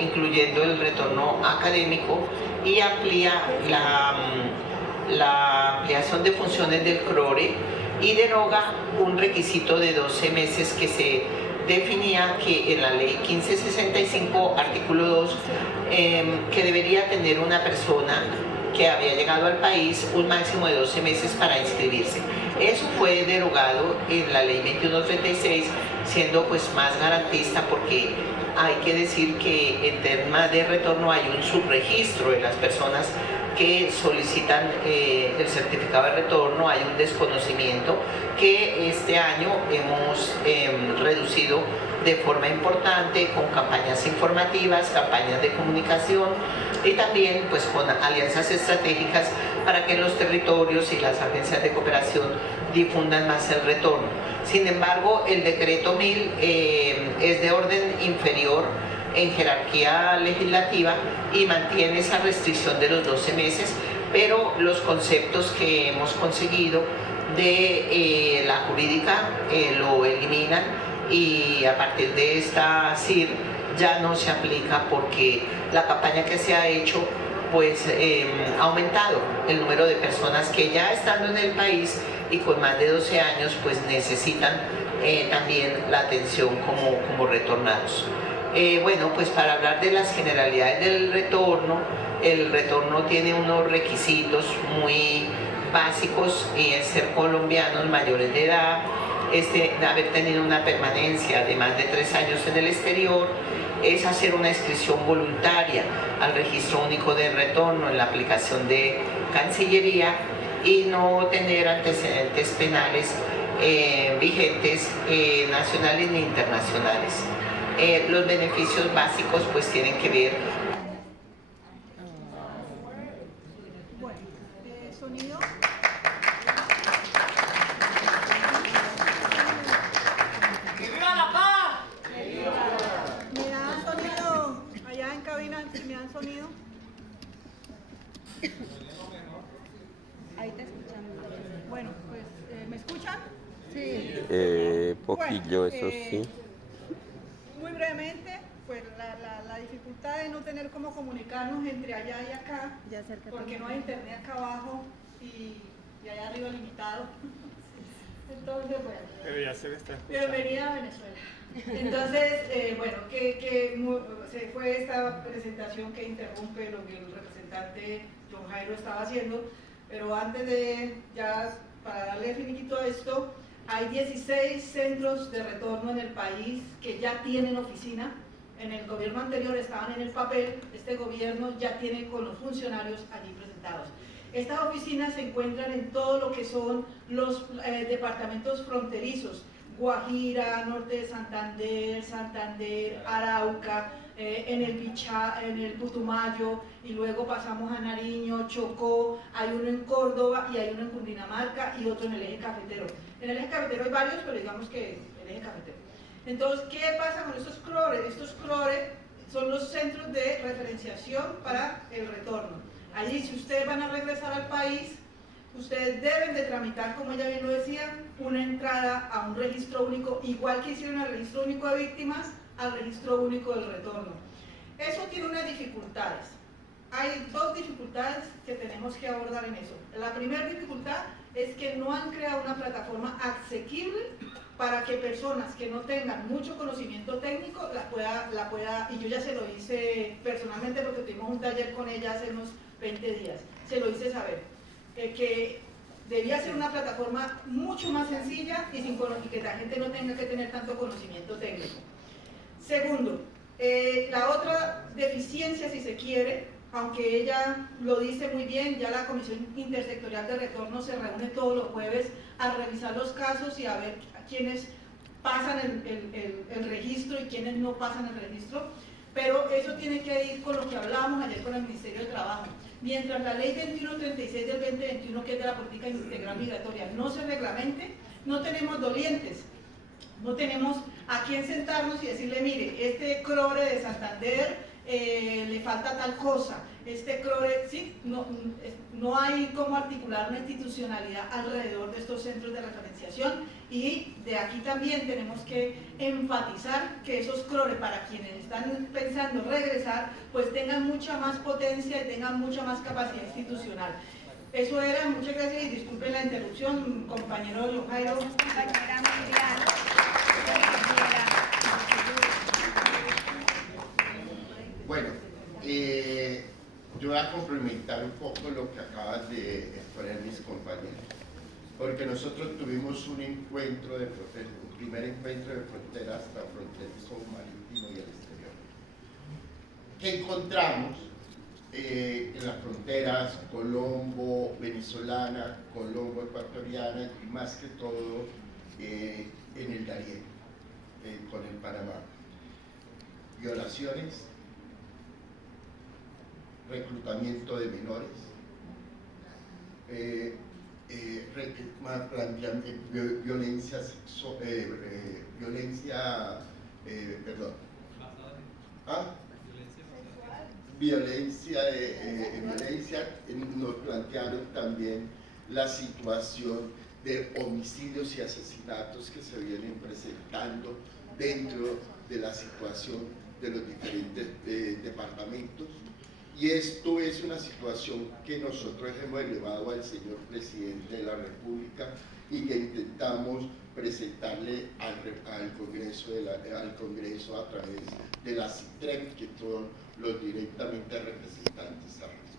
incluyendo el retorno académico, y amplía la ampliación de funciones del CRORE y deroga un requisito de 12 meses que se definía que en la ley 1565, artículo 2, que debería tener una persona que había llegado al país un máximo de 12 meses para inscribirse. Eso fue derogado en la ley 2136, siendo pues más garantista, porque hay que decir que en temas de retorno hay un subregistro de las personas que solicitan el certificado de retorno, hay un desconocimiento que este año hemos reducido de forma importante con campañas informativas, campañas de comunicación y también pues con alianzas estratégicas para que los territorios y las agencias de cooperación difundan más el retorno. Sin embargo, el decreto 1000 es de orden inferior en jerarquía legislativa y mantiene esa restricción de los 12 meses, pero los conceptos que hemos conseguido de la jurídica lo eliminan y a partir de esta CIR ya no se aplica, porque la campaña que se ha hecho pues ha aumentado el número de personas que ya estando en el país y con más de 12 años pues necesitan también la atención como retornados. Bueno, pues para hablar de las generalidades del retorno, el retorno tiene unos requisitos muy básicos y es ser colombianos mayores de edad, haber tenido una permanencia de más de 3 años en el exterior, es hacer una inscripción voluntaria al registro único de retorno en la aplicación de Cancillería y no tener antecedentes penales vigentes nacionales ni internacionales. Los beneficios básicos pues tienen que ver. Bueno, sonido. ¡Que viva la paz! ¿Me dan sonido allá en cabina? ¿Me dan sonido? Ahí te escuchamos. Bueno, pues, ¿me escuchan? Sí. Poquillo, Bueno, eso sí. Muy brevemente, pues la dificultad de no tener cómo comunicarnos entre allá y acá, porque no hay internet acá abajo y allá arriba limitado. Entonces, bueno. Pero ya se le está escuchando. Bienvenida a Venezuela. Entonces, bueno, se fue esta presentación que interrumpe lo que el representante John Jairo estaba haciendo, pero antes de, ya para darle finiquito a esto, hay 16 centros de retorno en el país que ya tienen oficina. En el gobierno anterior estaban en el papel, este gobierno ya tiene con los funcionarios allí presentados. Estas oficinas se encuentran en todo lo que son los departamentos fronterizos, Guajira, Norte de Santander, Santander, Arauca, en el Putumayo, y luego pasamos a Nariño, Chocó, hay uno en Córdoba y hay uno en Cundinamarca y otro en el eje cafetero. En el eje cafetero hay varios, pero digamos que el eje cafetero. Entonces, ¿qué pasa con estos CRORE? Estos CRORE son los centros de referenciación para el retorno. Allí, si ustedes van a regresar al país, ustedes deben de tramitar, como ella bien lo decía, una entrada a un registro único, igual que hicieron al registro único de víctimas, al registro único del retorno. Eso tiene unas dificultades. Hay dos dificultades que tenemos que abordar en eso. La primera dificultad es que no han creado una plataforma asequible para que personas que no tengan mucho conocimiento técnico la pueda, y yo ya se lo hice personalmente porque tuvimos un taller con ella hace unos 20 días, se lo hice saber, que debía ser una plataforma mucho más sencilla y que la gente no tenga que tener tanto conocimiento técnico. Segundo, la otra deficiencia, si se quiere, aunque ella lo dice muy bien, ya la Comisión Intersectorial de Retorno se reúne todos los jueves a revisar los casos y a ver quiénes pasan el registro y quiénes no pasan el registro, pero eso tiene que ir con lo que hablábamos ayer con el Ministerio de Trabajo. Mientras la Ley 2136 del 2021, que es de la Política Integral Migratoria, no se reglamente, no tenemos dolientes, no tenemos a quién sentarnos y decirle, mire, este CRORE de Santander le falta tal cosa, este CRORE, sí, no hay cómo articular una institucionalidad alrededor de estos centros de referenciación, y de aquí también tenemos que enfatizar que esos CRORE, para quienes están pensando regresar, pues tengan mucha más potencia y tengan mucha más capacidad institucional. Eso era, muchas gracias y disculpen la interrupción, compañero John Jairo. Compañera Miriam. Bueno, yo voy a complementar un poco lo que acabas de exponer mis compañeros, porque nosotros tuvimos un encuentro de frontera, un primer encuentro de fronteras transfronterizo marítimo y el exterior, que encontramos en las fronteras colombo-venezolana, colombo-ecuatoriana y más que todo en el Darién, con el Panamá. Violaciones, reclutamiento de menores, violencia, nos plantearon también la situación de homicidios y asesinatos que se vienen presentando dentro de la situación de los diferentes departamentos. Y esto es una situación que nosotros hemos elevado al señor presidente de la República y que intentamos presentarle al Congreso a través de la CITREP, que son los directamente representantes al respecto.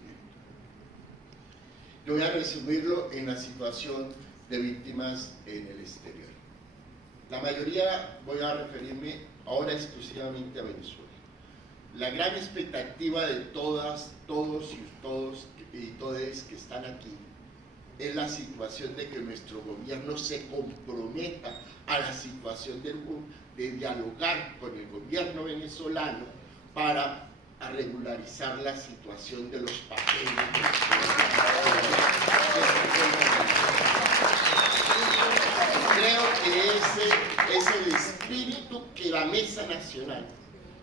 Yo voy a resumirlo en la situación de víctimas en el exterior. La mayoría, voy a referirme ahora exclusivamente a Venezuela. La gran expectativa de todos y todes que están aquí es la situación de que nuestro gobierno se comprometa a la situación de dialogar con el gobierno venezolano para regularizar la situación de los papeles. Creo que ese es el espíritu que la Mesa Nacional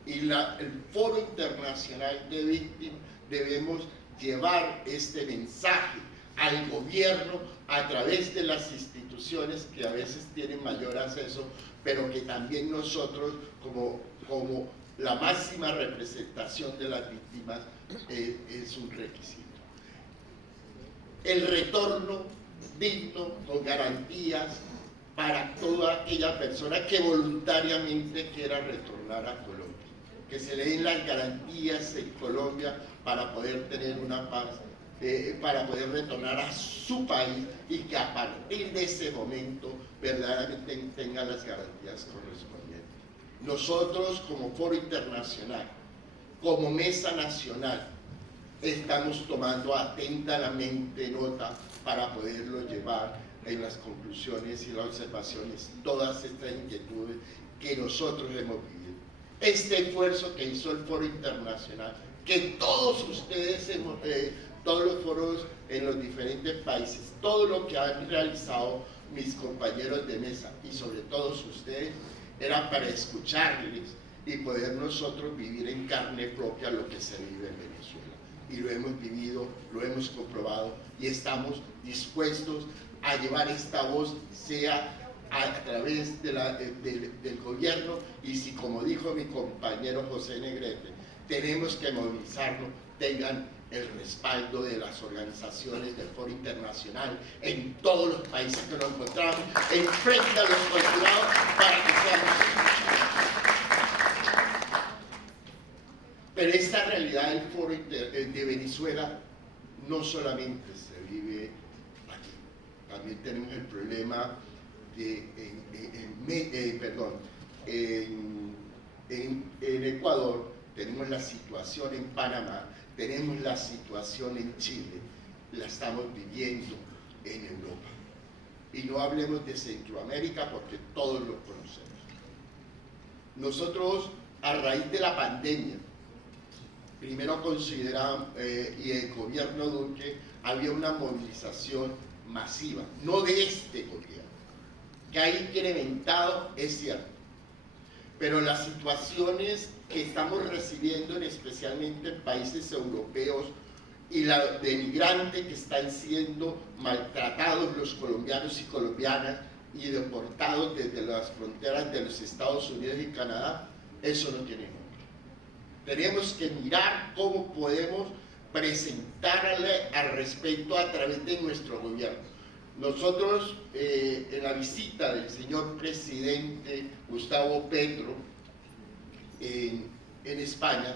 y el Foro Internacional de Víctimas debemos llevar este mensaje al gobierno a través de las instituciones que a veces tienen mayor acceso, pero que también nosotros como la máxima representación de las víctimas es un requisito. El retorno digno, con garantías para toda aquella persona que voluntariamente quiera retornar a Colombia, que se le den las garantías en Colombia para poder tener una paz, para poder retornar a su país y que a partir de ese momento verdaderamente tenga las garantías correspondientes. Nosotros como Foro Internacional, como Mesa Nacional, estamos tomando atentamente nota para poderlo llevar en las conclusiones y las observaciones, todas estas inquietudes que nosotros hemos vivido. Este esfuerzo que hizo el Foro Internacional, que todos ustedes, todos los foros en los diferentes países, todo lo que han realizado mis compañeros de mesa y sobre todo ustedes, era para escucharles y poder nosotros vivir en carne propia lo que se vive en Venezuela. y lo hemos vivido, lo hemos comprobado y estamos dispuestos a llevar esta voz, sea a través de del gobierno, y si, como dijo mi compañero José Negrete, tenemos que movilizarnos, tengan el respaldo de las organizaciones del Foro Internacional en todos los países que nos encontramos, enfrente a los consulados para que seamos. Pero esta realidad del Foro de Venezuela no solamente se vive aquí, también tenemos el problema en Ecuador, tenemos la situación en Panamá, tenemos la situación en Chile, la estamos viviendo en Europa. Y no hablemos de Centroamérica porque todos lo conocemos. Nosotros, a raíz de la pandemia, primero consideramos, y el gobierno Duque, había una movilización masiva, no de este gobierno, que ha incrementado, es cierto, pero las situaciones que estamos recibiendo, especialmente en países europeos, y la denigrante que están siendo maltratados los colombianos y colombianas y deportados desde las fronteras de los Estados Unidos y Canadá, eso no tiene nombre. Tenemos que mirar cómo podemos presentarle al respecto a través de nuestro gobierno. Nosotros, en la visita del señor presidente Gustavo Petro en España,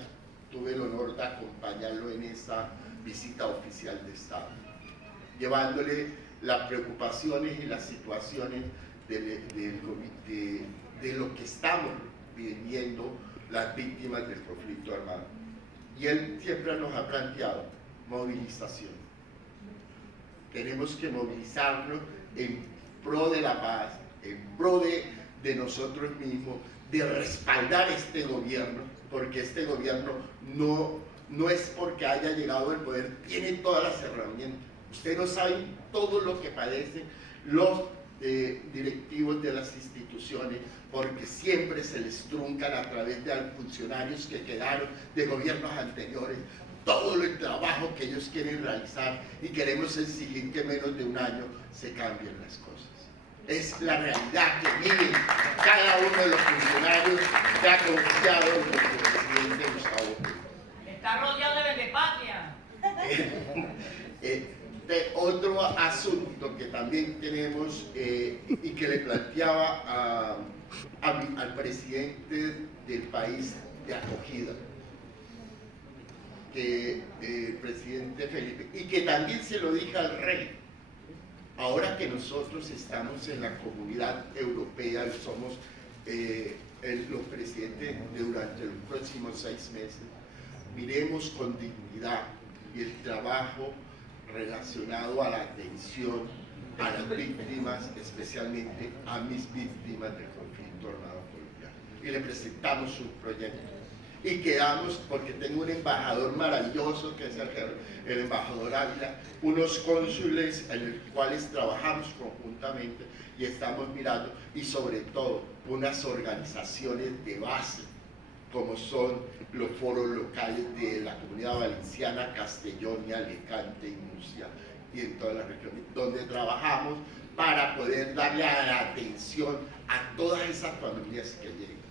tuve el honor de acompañarlo en esa visita oficial de Estado, llevándole las preocupaciones y las situaciones de lo que estamos viviendo las víctimas del conflicto armado. Y él siempre nos ha planteado movilización. Tenemos que movilizarnos en pro de la paz, en pro de nosotros mismos, de respaldar este gobierno, porque este gobierno no es porque haya llegado al poder, tiene todas las herramientas. Ustedes no saben todo lo que padecen los directivos de las instituciones, porque siempre se les truncan a través de funcionarios que quedaron de gobiernos anteriores todo el trabajo que ellos quieren realizar, y queremos exigir que en menos de un año se cambien las cosas. Es la realidad que vive cada uno de los funcionarios que ha confiado en nuestro presidente Gustavo Petro. Está rodeado de vendepatria. Otro asunto que también tenemos y que le planteaba al presidente del país de acogida, que el presidente Felipe, y que también se lo dije al rey, ahora que nosotros estamos en la comunidad europea, somos los presidentes durante los próximos 6 meses, miremos con dignidad y el trabajo relacionado a la atención a las víctimas, especialmente a mis víctimas del conflicto armado colombiano. Y le presentamos un proyecto. Y quedamos, porque tengo un embajador maravilloso, que es el embajador Ávila, unos cónsules en los cuales trabajamos conjuntamente y estamos mirando, y sobre todo unas organizaciones de base, como son los foros locales de la Comunidad Valenciana, Castellón y Alicante y Murcia, y en todas las regiones, donde trabajamos para poder darle atención a todas esas familias que llegan.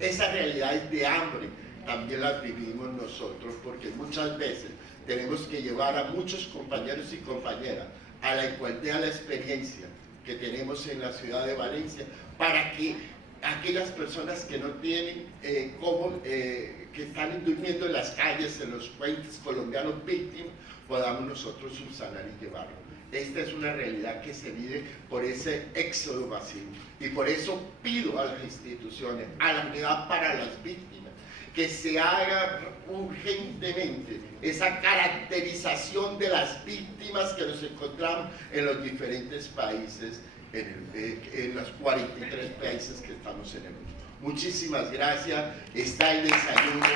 Esas realidades de hambre también las vivimos nosotros, porque muchas veces tenemos que llevar a muchos compañeros y compañeras a la igualdad, a la experiencia que tenemos en la ciudad de Valencia, para que aquellas personas que no tienen que están durmiendo en las calles, en los puentes colombianos víctimas, podamos nosotros subsanar y llevarlo. Esta es una realidad que se vive por ese éxodo masivo, y por eso pido a las instituciones, a la Unidad para las Víctimas, que se haga urgentemente esa caracterización de las víctimas que nos encontramos en los diferentes países, en los 43 países que estamos en el mundo. Muchísimas gracias. Está el desayuno,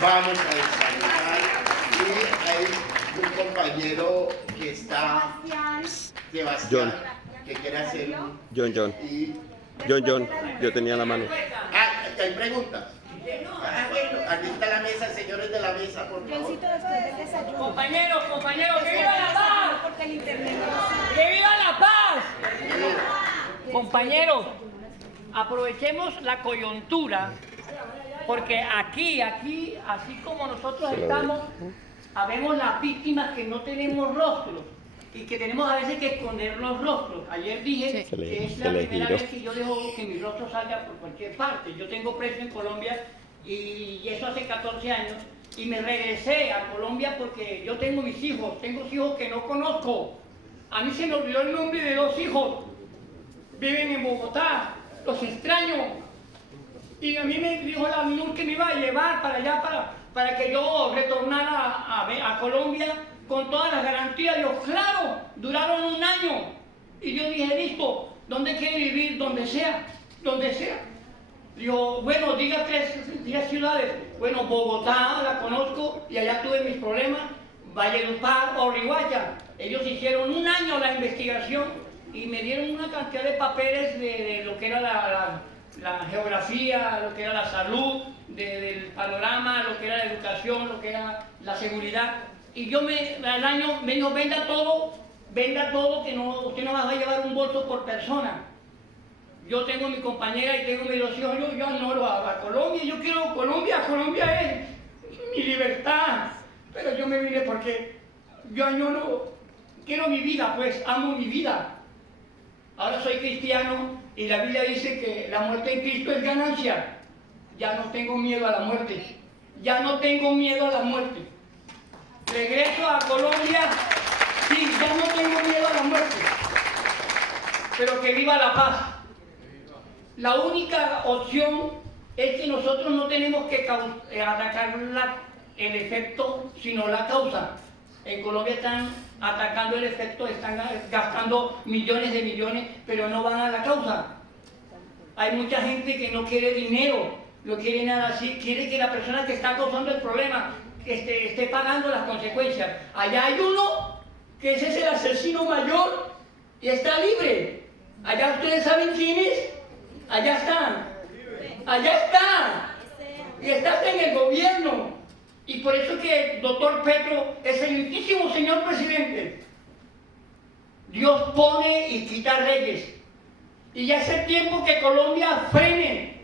vamos a desayunar, y hay un compañero que está, Sebastián, que quiere hacer John, yo tenía la mano. ¿Hay preguntas? Bueno, aquí está la mesa, señores de la la mesa, por favor. Compañeros, ¡que viva la paz! ¡Que viva la paz! Compañeros, aprovechemos la coyuntura, porque aquí, así como nosotros estamos, habemos las víctimas que no tenemos rostros y que tenemos a veces que esconder los rostros. Ayer dije que es la primera vez que yo dejo que mi rostro salga por cualquier parte. Yo tengo preso en Colombia y eso hace 14 años y me regresé a Colombia porque yo tengo mis hijos, tengo hijos que no conozco. A mí se me olvidó el nombre de 2 hijos, viven en Bogotá, los extraño. Y a mí me dijo la MINUR que me iba a llevar para allá para que yo retornara a Colombia con todas las garantías. Digo, claro, duraron 1 año. Y yo dije, listo, ¿dónde quiere vivir? Donde sea, donde sea. Digo, bueno, diga 10 ciudades. Bueno, Bogotá la conozco y allá tuve mis problemas. Valledupar o Riguacha. Ellos hicieron 1 año la investigación y me dieron una cantidad de papeles de lo que era la geografía, lo que era la salud, del panorama, lo que era la educación, lo que era la seguridad. Y yo al año me dijo, venda todo, que no, usted no va a llevar un bolso por persona. Yo tengo mi compañera y tengo mis 2 hijos, yo añoro a Colombia, yo quiero Colombia es mi libertad. Pero yo me vine porque yo añoro, quiero mi vida, pues amo mi vida. Ahora soy cristiano y la Biblia dice que la muerte en Cristo es ganancia. Ya no tengo miedo a la muerte. Ya no tengo miedo a la muerte. Regreso a Colombia, sí, ya no tengo miedo a la muerte. Pero que viva la paz. La única opción es que nosotros no tenemos que atacar el efecto, sino la causa. En Colombia están atacando el efecto, están gastando millones de millones, pero no van a la causa. Hay mucha gente que no quiere dinero, no quiere nada así, quiere que la persona que está causando el problema esté pagando las consecuencias. Allá hay uno que ese es el asesino mayor y está libre. Allá ustedes saben quién es. Allá está. Allá está. Y está en el gobierno. Y por eso que el doctor Petro, excelentísimo señor presidente, Dios pone y quita reyes. Y ya es el tiempo que Colombia frene,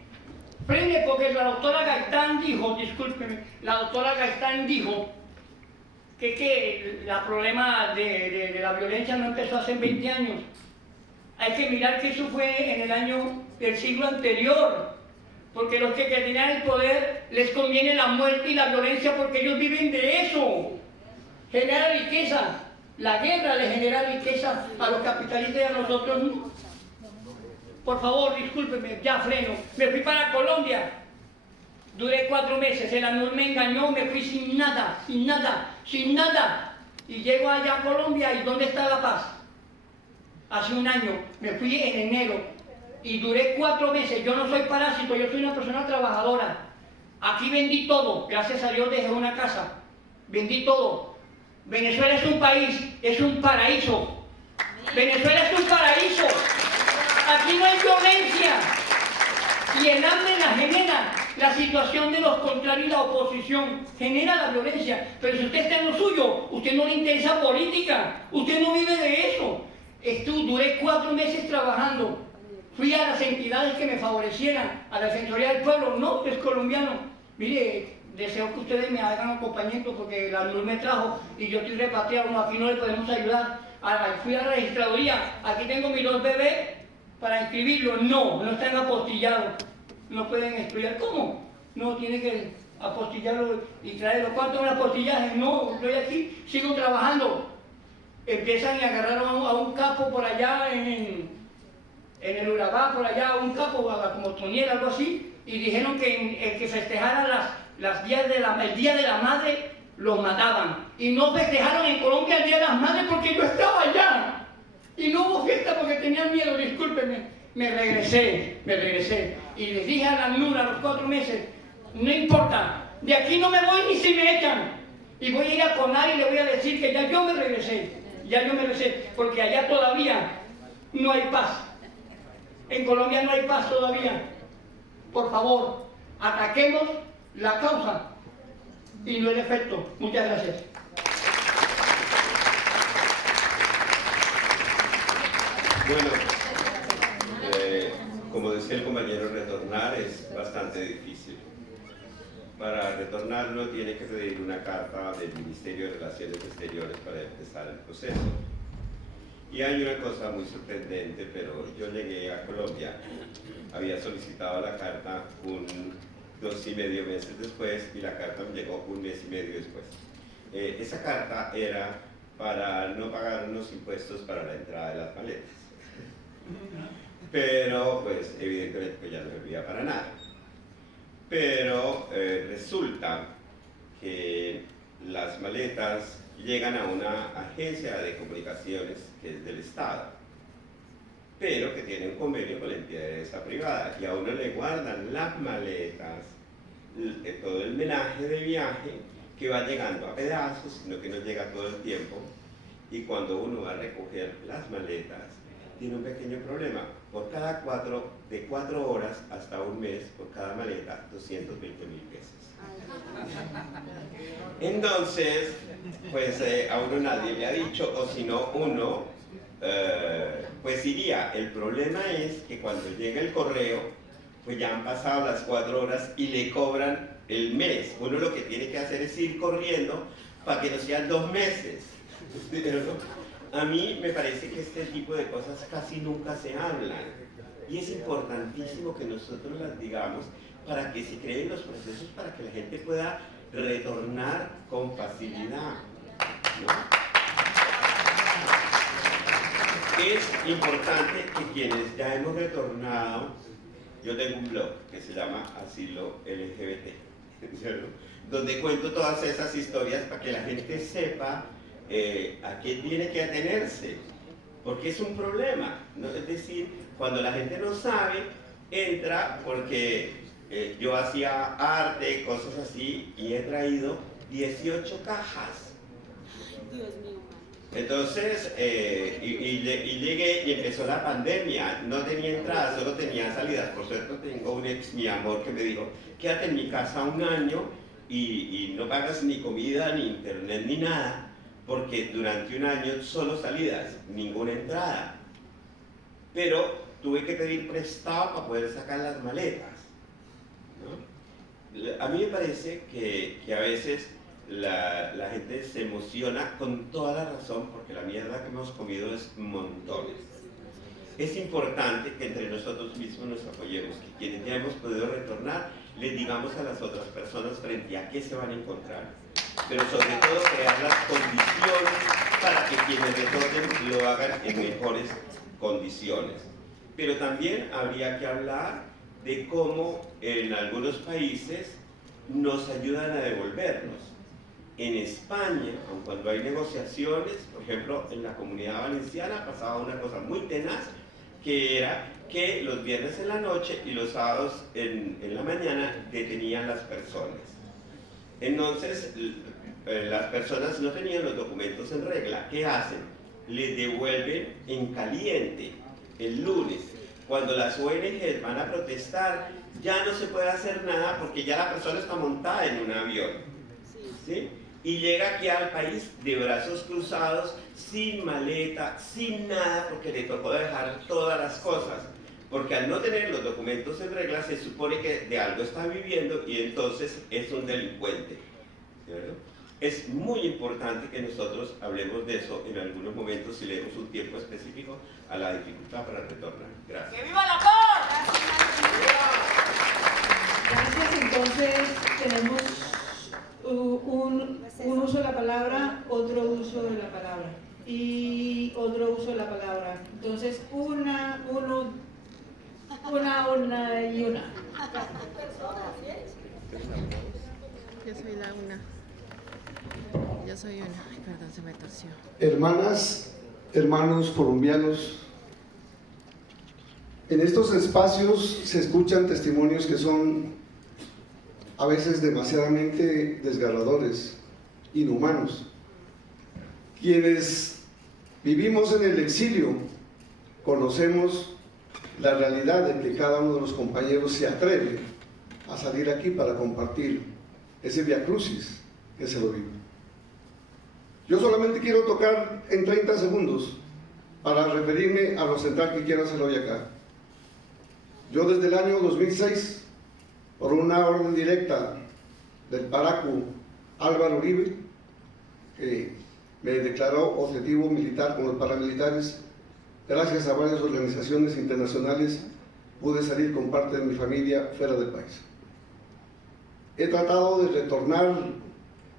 porque la doctora Gaitán dijo, discúlpeme, la doctora Gaitán dijo que el problema de la violencia no empezó hace 20 años. Hay que mirar que eso fue en el año del siglo anterior. Porque los que tenían el poder les conviene la muerte y la violencia porque ellos viven de eso. Genera riqueza. La guerra le genera riqueza a los capitalistas y a nosotros no. Por favor, discúlpeme, ya freno. Me fui para Colombia. Duré 4 meses. El ANUR me engañó, me fui sin nada. Y llego allá a Colombia y ¿dónde está la paz? Hace 1 año. Me fui en enero. Y duré 4 meses. Yo no soy parásito, yo soy una persona trabajadora. Aquí vendí todo, gracias a Dios dejé una casa. Vendí todo. Venezuela es un país, es un paraíso. Venezuela es un paraíso. Aquí no hay violencia. Y el hambre la genera. La situación de los contrarios y la oposición genera la violencia. Pero si usted está en lo suyo, usted no le interesa política. Usted no vive de eso. Duré 4 meses trabajando. Fui a las entidades que me favorecieran, a la Defensoría del Pueblo, no, es colombiano. Mire, deseo que ustedes me hagan acompañamiento porque la luz me trajo y yo estoy repatriado, no, aquí no le podemos ayudar. Fui a la registraduría, aquí tengo mis 2 bebés para inscribirlos, no están apostillados, no pueden estudiar. ¿Cómo? No, tiene que apostillarlo y traerlo. ¿Cuánto es un apostillaje? No, estoy aquí, sigo trabajando. Empiezan y agarraron a un capo por allá en el Urabá, por allá, un capo, como Toniel, algo así, y dijeron que el que festejara el Día de la Madre, los mataban. Y no festejaron en Colombia el Día de las Madres porque yo estaba allá. Y no hubo fiesta porque tenían miedo, discúlpenme. Me regresé. Y les dije a la ANUR a los 4 meses, no importa, de aquí no me voy ni si me echan. Y voy a ir a CONAR y le voy a decir que ya yo me regresé, porque allá todavía no hay paz. En Colombia no hay paz todavía. Por favor, ataquemos la causa. y no el efecto. Muchas gracias. Bueno, como decía el compañero, retornar es bastante difícil. Para retornar uno tiene que pedir una carta del Ministerio de Relaciones Exteriores para empezar el proceso. Y hay una cosa muy sorprendente, pero yo llegué a Colombia, había solicitado la carta 2,5 meses después y la carta me llegó 1 mes y medio después. Esa carta era para no pagar unos impuestos para la entrada de las maletas. Pero, pues, evidentemente pues, ya no servía para nada. Pero resulta que las maletas llegan a una agencia de comunicaciones que es del Estado, pero que tiene un convenio con la entidad de esa privada, y a uno le guardan las maletas, todo el menaje de viaje que va llegando a pedazos, sino que no llega todo el tiempo, y cuando uno va a recoger las maletas, tiene un pequeño problema. Por cada de 4 horas hasta 1 mes, por cada maleta, 220.000 pesos. Entonces, pues a uno nadie le ha dicho, o si no, uno pues iría. El problema es que cuando llega el correo, pues ya han pasado las 4 horas y le cobran el mes. Uno lo que tiene que hacer es ir corriendo para que no sean 2 meses. A mí me parece que este tipo de cosas casi nunca se hablan, y es importantísimo que nosotros las digamos para que se creen los procesos para que la gente pueda retornar con facilidad, ¿no? Es importante que quienes ya hemos retornado, yo tengo un blog que se llama Asilo LGBT, ¿cierto? Donde cuento todas esas historias para que la gente sepa a qué tiene que atenerse, porque es un problema, ¿no? Es decir, cuando la gente no sabe, entra porque yo hacía arte, cosas así, y he traído 18 cajas. Dios mío. Entonces, y llegué y empezó la pandemia, no tenía entrada, solo tenía salidas. Por cierto, tengo un ex, mi amor, que me dijo, quédate en mi casa 1 año y no pagas ni comida, ni internet, ni nada, porque durante 1 año solo salidas, ninguna entrada. Pero tuve que pedir prestado para poder sacar las maletas, ¿no? A mí me parece que a veces la gente se emociona con toda la razón, porque la mierda que hemos comido es montones. Es importante que entre nosotros mismos nos apoyemos, que quienes ya hemos podido retornar, les digamos a las otras personas frente a qué se van a encontrar, pero sobre todo crear las condiciones para que quienes retornen lo hagan en mejores condiciones. Pero también habría que hablar de cómo en algunos países nos ayudan a devolvernos. En España, aun cuando hay negociaciones, por ejemplo, en la Comunidad Valenciana pasaba una cosa muy tenaz, que era que los viernes en la noche y los sábados en la mañana detenían las personas. Entonces, las personas no tenían los documentos en regla. ¿Qué hacen? Les devuelven en caliente el lunes. Cuando las ONGs van a protestar, ya no se puede hacer nada porque ya la persona está montada en un avión, ¿sí? Y llega aquí al país de brazos cruzados, sin maleta, sin nada, porque le tocó dejar todas las cosas. Porque al no tener los documentos en regla, se supone que de algo está viviendo y entonces es un delincuente, ¿cierto? Es muy importante que nosotros hablemos de eso en algunos momentos y le demos un tiempo específico a la dificultad para retornar. Gracias. ¡Que viva la paz! Gracias. Entonces tenemos un uso de la palabra, otro uso de la palabra y otro uso de la palabra. Entonces una y una. Yo soy la una. Yo soy una. Ay, perdón, se me torció. Hermanas, hermanos colombianos, en estos espacios se escuchan testimonios que son a veces demasiadamente desgarradores, inhumanos. Quienes vivimos en el exilio conocemos la realidad de que cada uno de los compañeros se atreve a salir aquí para compartir ese vía crucis que se lo vive. Yo solamente quiero tocar en 30 segundos para referirme a lo central que quiero hacer hoy acá. Yo desde el año 2006, por una orden directa del Paracu Álvaro Uribe, que me declaró objetivo militar con los paramilitares, gracias a varias organizaciones internacionales pude salir con parte de mi familia fuera del país. He tratado de retornar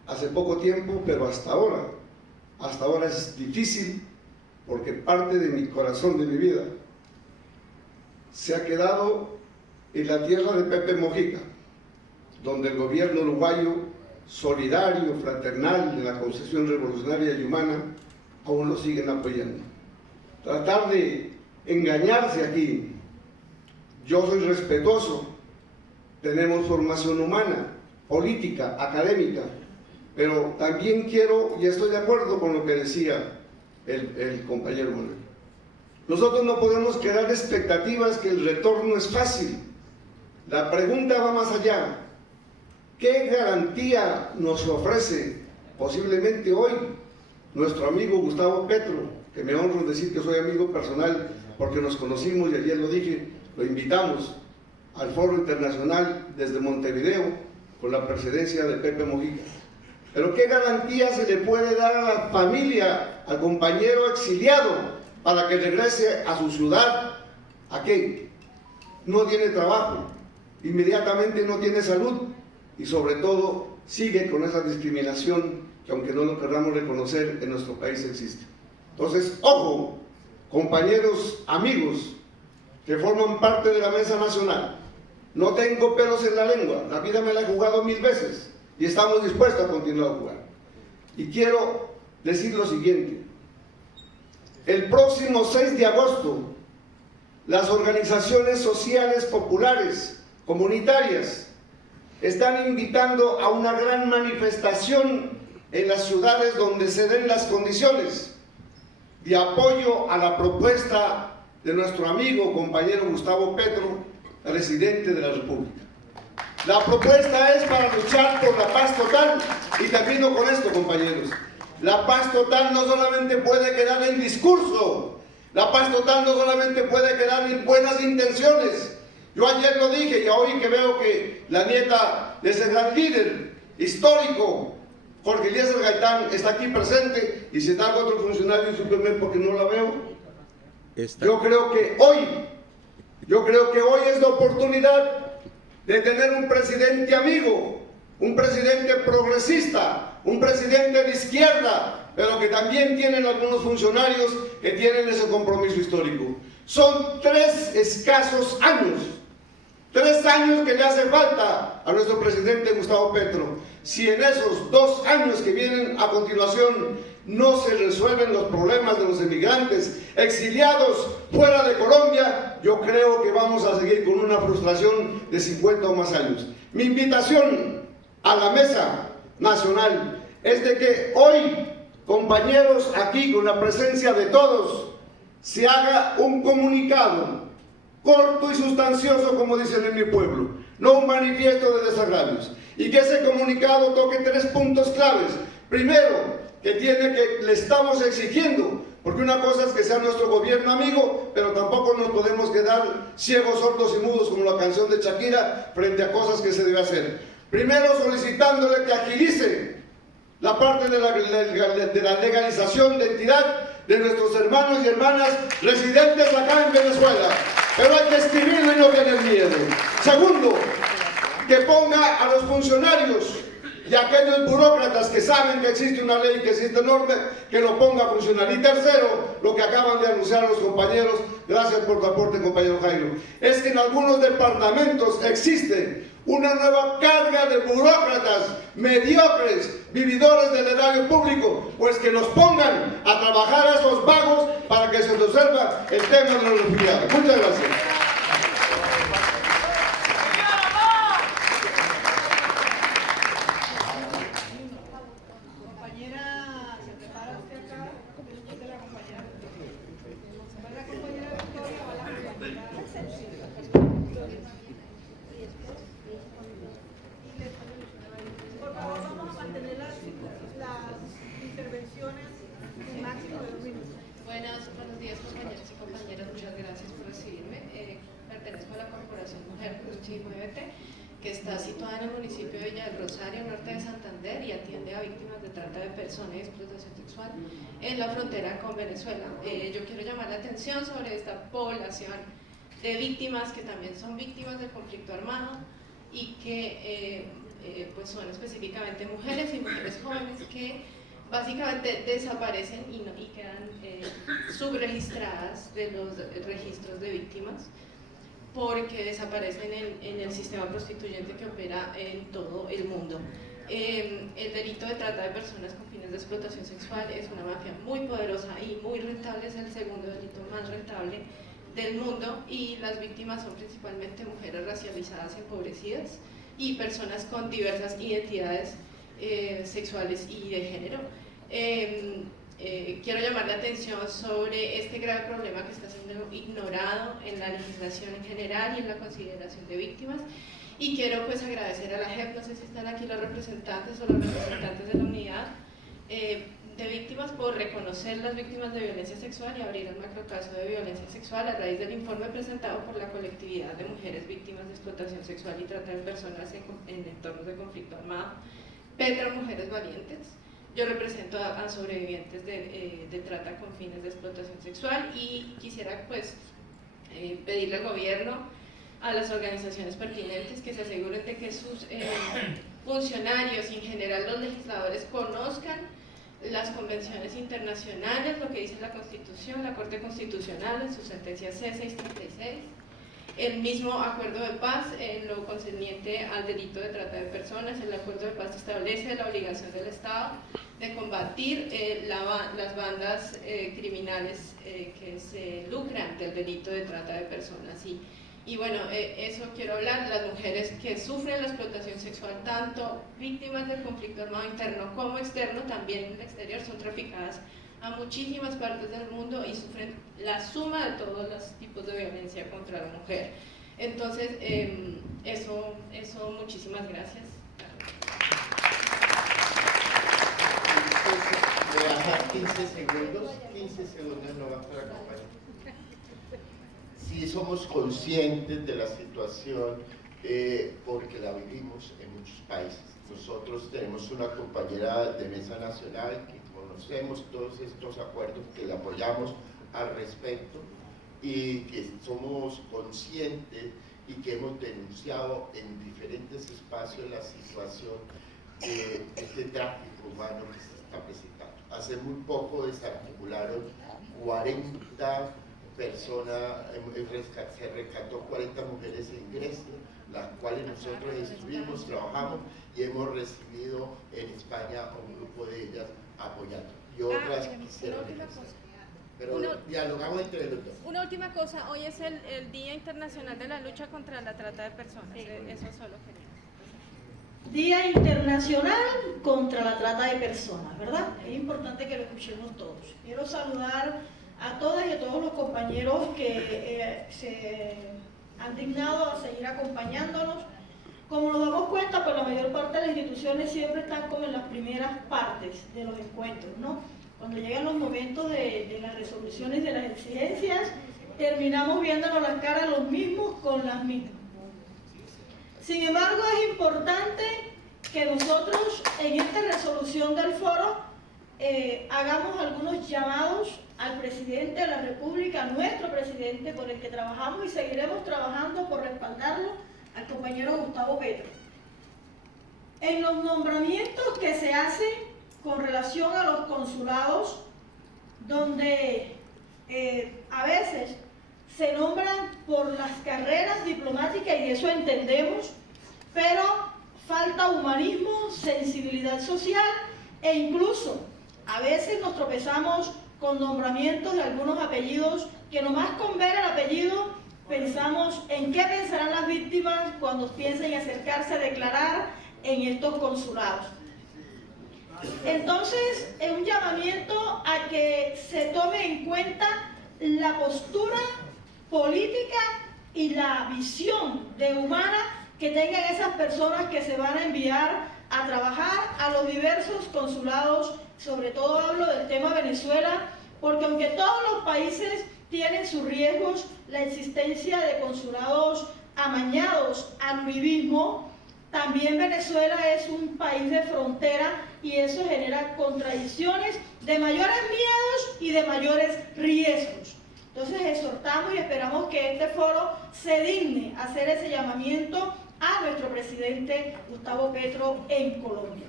hace poco tiempo, pero hasta ahora es difícil, porque parte de mi corazón, de mi vida, se ha quedado en la tierra de Pepe Mojica, donde el gobierno uruguayo, solidario, fraternal, de la concepción revolucionaria y humana, aún lo siguen apoyando. Tratar de engañarse aquí. Yo soy respetuoso, tenemos formación humana, política, académica, pero también quiero, y estoy de acuerdo con lo que decía el compañero Moreno, nosotros no podemos crear expectativas que el retorno es fácil. La pregunta va más allá. ¿Qué garantía nos ofrece posiblemente hoy nuestro amigo Gustavo Petro, que me honro decir que soy amigo personal porque nos conocimos y ayer lo dije, lo invitamos al Foro Internacional desde Montevideo con la presidencia de Pepe Mojica? Pero ¿qué garantía se le puede dar a la familia, al compañero exiliado, para que regrese a su ciudad? ¿A qué? No tiene trabajo, inmediatamente no tiene salud y sobre todo sigue con esa discriminación que, aunque no lo queramos reconocer, en nuestro país existe. Entonces, ojo, compañeros, amigos que forman parte de la Mesa Nacional, no tengo pelos en la lengua, la vida me la he jugado 1000 veces y estamos dispuestos a continuar a jugar. Y quiero decir lo siguiente: el próximo 6 de agosto, las organizaciones sociales populares, comunitarias, están invitando a una gran manifestación en las ciudades donde se den las condiciones de apoyo a la propuesta de nuestro amigo, compañero Gustavo Petro, presidente de la República. La propuesta es para luchar por la paz total, y termino con esto, compañeros. La paz total no solamente puede quedar en discurso, la paz total no solamente puede quedar en buenas intenciones. Yo ayer lo dije y hoy que veo que la nieta de ese gran líder histórico, Jorge Eliezer Gaitán, está aquí presente, y si está otro funcionario, simplemente porque no la veo, yo creo que hoy es la oportunidad de tener un presidente amigo, un presidente progresista, un presidente de izquierda, pero que también tienen algunos funcionarios que tienen ese compromiso histórico. Son 3 escasos años, 3 años que le hace falta a nuestro presidente Gustavo Petro. Si en esos 2 años que vienen a continuación no se resuelven los problemas de los emigrantes exiliados fuera de Colombia, yo creo que vamos a seguir con una frustración de 50 o más años. Mi invitación a la Mesa Nacional es de que hoy, compañeros, aquí con la presencia de todos, se haga un comunicado corto y sustancioso, como dicen en mi pueblo, no un manifiesto de desagravios, y que ese comunicado toque 3 puntos claves. Primero, que le estamos exigiendo, porque una cosa es que sea nuestro gobierno amigo, pero tampoco nos podemos quedar ciegos, sordos y mudos como la canción de Shakira frente a cosas que se debe hacer. Primero, solicitándole que agilice la parte de la legalización de identidad de nuestros hermanos y hermanas residentes acá en Venezuela, pero hay que escribirlo y no tener miedo. Segundo, que ponga a los funcionarios y a aquellos burócratas que saben que existe una ley, que existe norma, que lo ponga a funcionar. Y tercero, lo que acaban de anunciar los compañeros, gracias por tu aporte, compañero Jairo, es que en algunos departamentos existe una nueva carga de burócratas mediocres, vividores del erario público, pues que nos pongan a trabajar a esos vagos para que se resuelva el tema de los refugiados. Muchas gracias. Por favor, vamos a mantener las las intervenciones en máximo de 2 minutos. Buenos días, compañeros y compañeras, muchas gracias por recibirme. Pertenezco a la Corporación Mujer Productiva y Muévete, que está situada en el municipio de Villa del Rosario, norte de Santander, y atiende a víctimas de trata de personas y explotación sexual en la frontera con Venezuela. Yo quiero llamar la atención sobre esta población de víctimas que también son víctimas del conflicto armado y que pues son específicamente mujeres y mujeres jóvenes que básicamente desaparecen y quedan subregistradas de los registros de víctimas porque desaparecen en el sistema prostituyente que opera en todo el mundo. El delito de trata de personas con fines de explotación sexual es una mafia muy poderosa y muy rentable, es el segundo delito más rentable del mundo, y las víctimas son principalmente mujeres racializadas, empobrecidas y personas con diversas identidades sexuales y de género. Quiero llamar la atención sobre este grave problema que está siendo ignorado en la legislación en general y en la consideración de víctimas, y quiero pues agradecer a la JEP, no sé si están aquí los representantes o los representantes de la unidad de víctimas, por reconocer las víctimas de violencia sexual y abrir el macrocaso de violencia sexual a raíz del informe presentado por la colectividad de mujeres víctimas de explotación sexual y trata de personas en entornos de conflicto armado, Petro Mujeres Valientes. Yo represento a sobrevivientes de trata con fines de explotación sexual, y quisiera pues pedirle al gobierno, a las organizaciones pertinentes, que se aseguren de que sus funcionarios y en general los legisladores conozcan las convenciones internacionales, lo que dice la Constitución, la Corte Constitucional en su sentencia C-636, el mismo acuerdo de paz en lo concerniente al delito de trata de personas. El acuerdo de paz establece la obligación del Estado de combatir las bandas criminales que se lucran del delito de trata de personas. Y bueno, eso quiero hablar. Las mujeres que sufren la explotación sexual, tanto víctimas del conflicto armado interno como externo, también en el exterior, son traficadas a muchísimas partes del mundo y sufren la suma de todos los tipos de violencia contra la mujer. Entonces, eso muchísimas gracias. Voy a dejar 15 segundos nomás para acompañar. Sí somos conscientes de la situación porque la vivimos en muchos países. Nosotros tenemos una compañera de mesa nacional que conocemos todos estos acuerdos, que le apoyamos al respecto y que somos conscientes y que hemos denunciado en diferentes espacios la situación de este tráfico humano que se está presentando. Hace muy poco desarticularon 40 personas, se rescató 40 mujeres en Grecia, las cuales nosotros estuvimos, trabajamos y hemos recibido en España a un grupo de ellas apoyando. Y otras quisieron ejercer. Pero dialogamos entre los dos. Una última cosa, hoy es el Día Internacional de la Lucha contra la Trata de Personas, eso solo quería. Día Internacional contra la Trata de Personas, ¿verdad? Es importante que lo escuchemos todos. Quiero saludar a todas y a todos los compañeros que se han dignado a seguir acompañándonos. Como nos damos cuenta, pues la mayor parte de las instituciones siempre están como en las primeras partes de los encuentros, ¿no? Cuando llegan los momentos de las resoluciones de las exigencias, terminamos viéndonos las caras los mismos con las mismas. Sin embargo, es importante que nosotros en esta resolución del foro hagamos algunos llamados al presidente de la República, a nuestro presidente por el que trabajamos y seguiremos trabajando por respaldarlo, al compañero Gustavo Petro. En los nombramientos que se hacen con relación a los consulados, donde a veces se nombran por las carreras diplomáticas y eso entendemos, pero falta humanismo, sensibilidad social e incluso a veces nos tropezamos con nombramientos de algunos apellidos que nomás con ver el apellido pensamos en qué pensarán las víctimas cuando piensen acercarse a declarar en estos consulados. Entonces, es un llamamiento a que se tome en cuenta la postura política y la visión de humana que tengan esas personas que se van a enviar a trabajar a los diversos consulados, sobre todo hablo del tema Venezuela, porque aunque todos los países tienen sus riesgos, la existencia de consulados amañados al uribismo, también Venezuela es un país de frontera y eso genera contradicciones de mayores miedos y de mayores riesgos. Entonces exhortamos y esperamos que este foro se digne a hacer ese llamamiento a nuestro presidente Gustavo Petro en Colombia.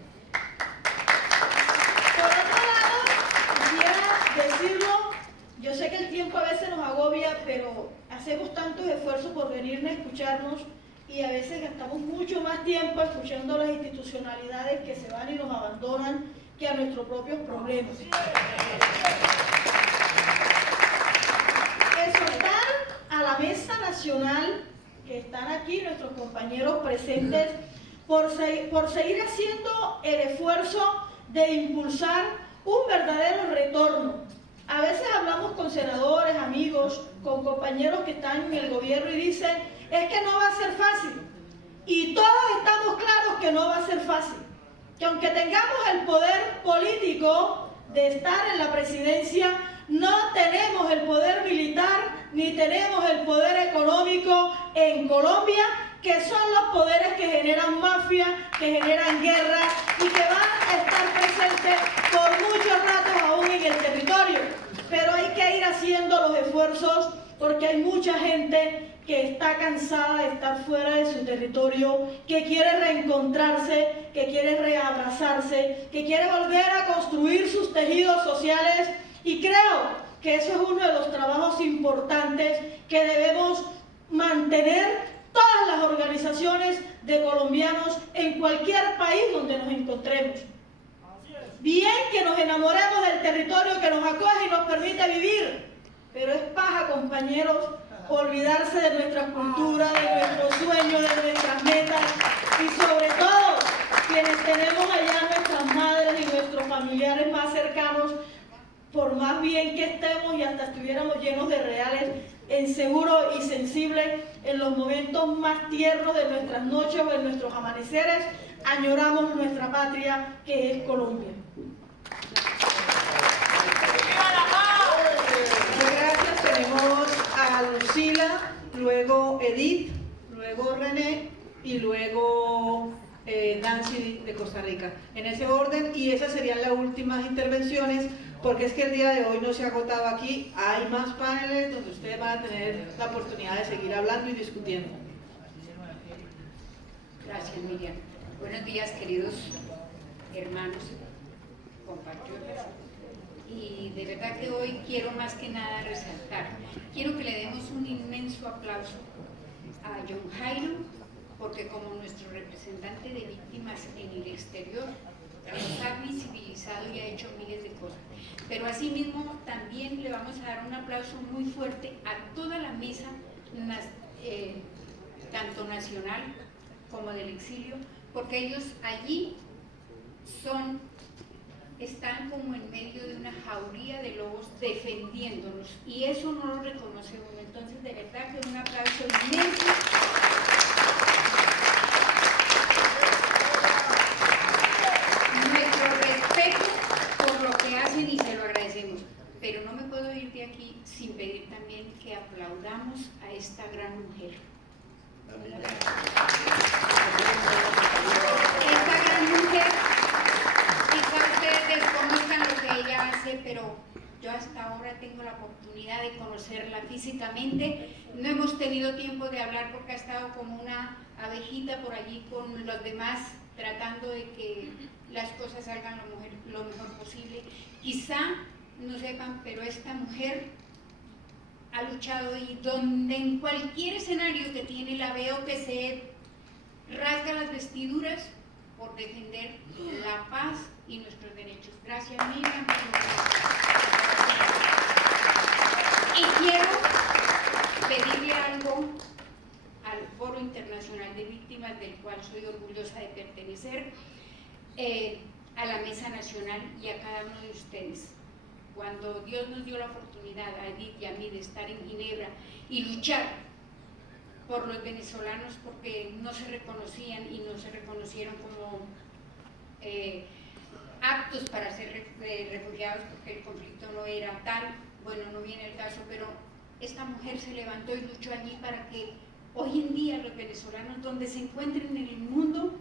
Por otro lado, quisiera decirlo, yo sé que el tiempo a veces nos agobia, pero hacemos tantos esfuerzos por venir a escucharnos y a veces gastamos mucho más tiempo escuchando las institucionalidades que se van y nos abandonan que a nuestros propios problemas. Exhortar a la Mesa Nacional, que están aquí nuestros compañeros presentes, por seguir haciendo el esfuerzo de impulsar un verdadero retorno. A veces hablamos con senadores, amigos, con compañeros que están en el gobierno y dicen, es que no va a ser fácil. Y todos estamos claros que no va a ser fácil. Que aunque tengamos el poder político de estar en la presidencia, no tenemos el poder militar ni tenemos el poder económico en Colombia, que son los poderes que generan mafia, que generan guerra y que van a estar presentes por muchos ratos aún en el territorio. Pero hay que ir haciendo los esfuerzos porque hay mucha gente que está cansada de estar fuera de su territorio, que quiere reencontrarse, que quiere reabrazarse, que quiere volver a construir sus tejidos sociales y creo que eso es uno de los trabajos importantes que debemos mantener todas las organizaciones de colombianos en cualquier país donde nos encontremos. Bien que nos enamoremos del territorio que nos acoge y nos permite vivir, pero es paja, compañeros, olvidarse de nuestra cultura, de nuestros sueños, de nuestras metas y sobre todo quienes tenemos allá nuestras madres y nuestros familiares más cercanos, por más bien que estemos y hasta estuviéramos llenos de reales, en seguro y sensible, en los momentos más tiernos de nuestras noches o en nuestros amaneceres, añoramos nuestra patria que es Colombia. Muchas gracias. Tenemos a Lucila, luego Edith, luego René y luego Nancy de Costa Rica. En ese orden, y esas serían las últimas intervenciones, porque es que el día de hoy no se ha agotado aquí, hay más paneles donde ustedes van a tener la oportunidad de seguir hablando y discutiendo. Gracias, Miriam. Buenos días, queridos hermanos, compatriotas. Y de verdad que hoy quiero más que nada resaltar, quiero que le demos un inmenso aplauso a John Jairo, porque como nuestro representante de víctimas en el exterior, nos ha visibilizado y ha hecho miles de cosas. Pero asimismo también le vamos a dar un aplauso muy fuerte a toda la mesa, tanto nacional como del exilio, porque ellos allí están como en medio de una jauría de lobos defendiéndonos y eso no lo reconoce uno. Entonces de verdad que un aplauso inmenso. Nuestro respeto por lo que hacen y se lo agradecemos, pero no me puedo ir de aquí sin pedir también que aplaudamos a esta gran mujer. Esta gran mujer, quizá ustedes desconozcan lo que ella hace, pero yo hasta ahora tengo la oportunidad de conocerla físicamente. No hemos tenido tiempo de hablar porque ha estado como una abejita por allí con los demás, tratando de que las cosas salgan lo mejor posible. Quizá no sepan, pero esta mujer ha luchado y donde en cualquier escenario que tiene la veo que se rasga las vestiduras por defender la paz y nuestros derechos. Gracias, Miriam. Y quiero pedirle algo al Foro Internacional de Víctimas, del cual soy orgullosa de pertenecer, a la Mesa Nacional y a cada uno de ustedes. Cuando Dios nos dio la oportunidad a Edith y a mí de estar en Ginebra y luchar por los venezolanos porque no se reconocían y no se reconocieron como aptos para ser refugiados porque el conflicto no era tal, bueno, no viene el caso, pero esta mujer se levantó y luchó allí para que hoy en día los venezolanos donde se encuentren en el mundo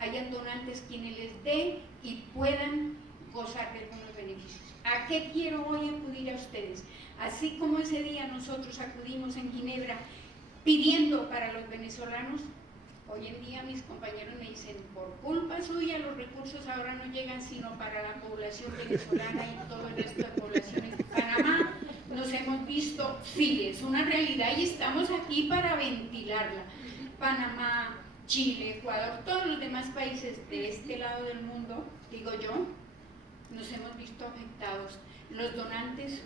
hayan donantes quienes les den y puedan gozar de algunos beneficios. ¿A qué quiero hoy acudir a ustedes? Así como ese día nosotros acudimos en Ginebra pidiendo para los venezolanos, hoy en día mis compañeros me dicen, por culpa suya los recursos ahora no llegan sino para la población venezolana y todo el resto de poblaciones de Panamá. Nos hemos visto, sí, es una realidad y estamos aquí para ventilarla. Panamá, Chile, Ecuador, todos los demás países de este lado del mundo, digo yo, nos hemos visto afectados. Los donantes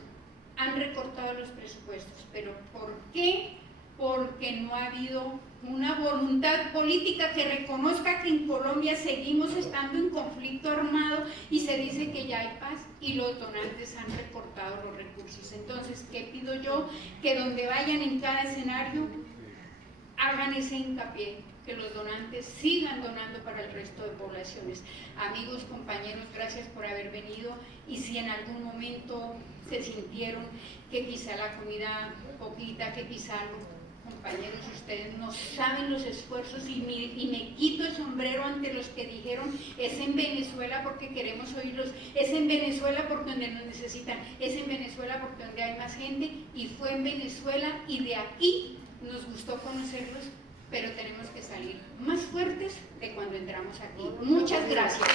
han recortado los presupuestos, pero ¿por qué? Porque no ha habido una voluntad política que reconozca que en Colombia seguimos estando en conflicto armado y se dice que ya hay paz y los donantes han recortado los recursos. Entonces, ¿qué pido yo? Que donde vayan en cada escenario hagan ese hincapié, que los donantes sigan donando para el resto de poblaciones. Amigos, compañeros, gracias por haber venido y si en algún momento se sintieron que quizá la comida poquita, que quizá compañeros, ustedes no saben los esfuerzos y me quito el sombrero ante los que dijeron es en Venezuela porque queremos oírlos, es en Venezuela porque donde nos necesitan, es en Venezuela porque donde hay más gente y fue en Venezuela y de aquí nos gustó conocerlos, pero tenemos que salir más fuertes de cuando entramos aquí. Muchas gracias.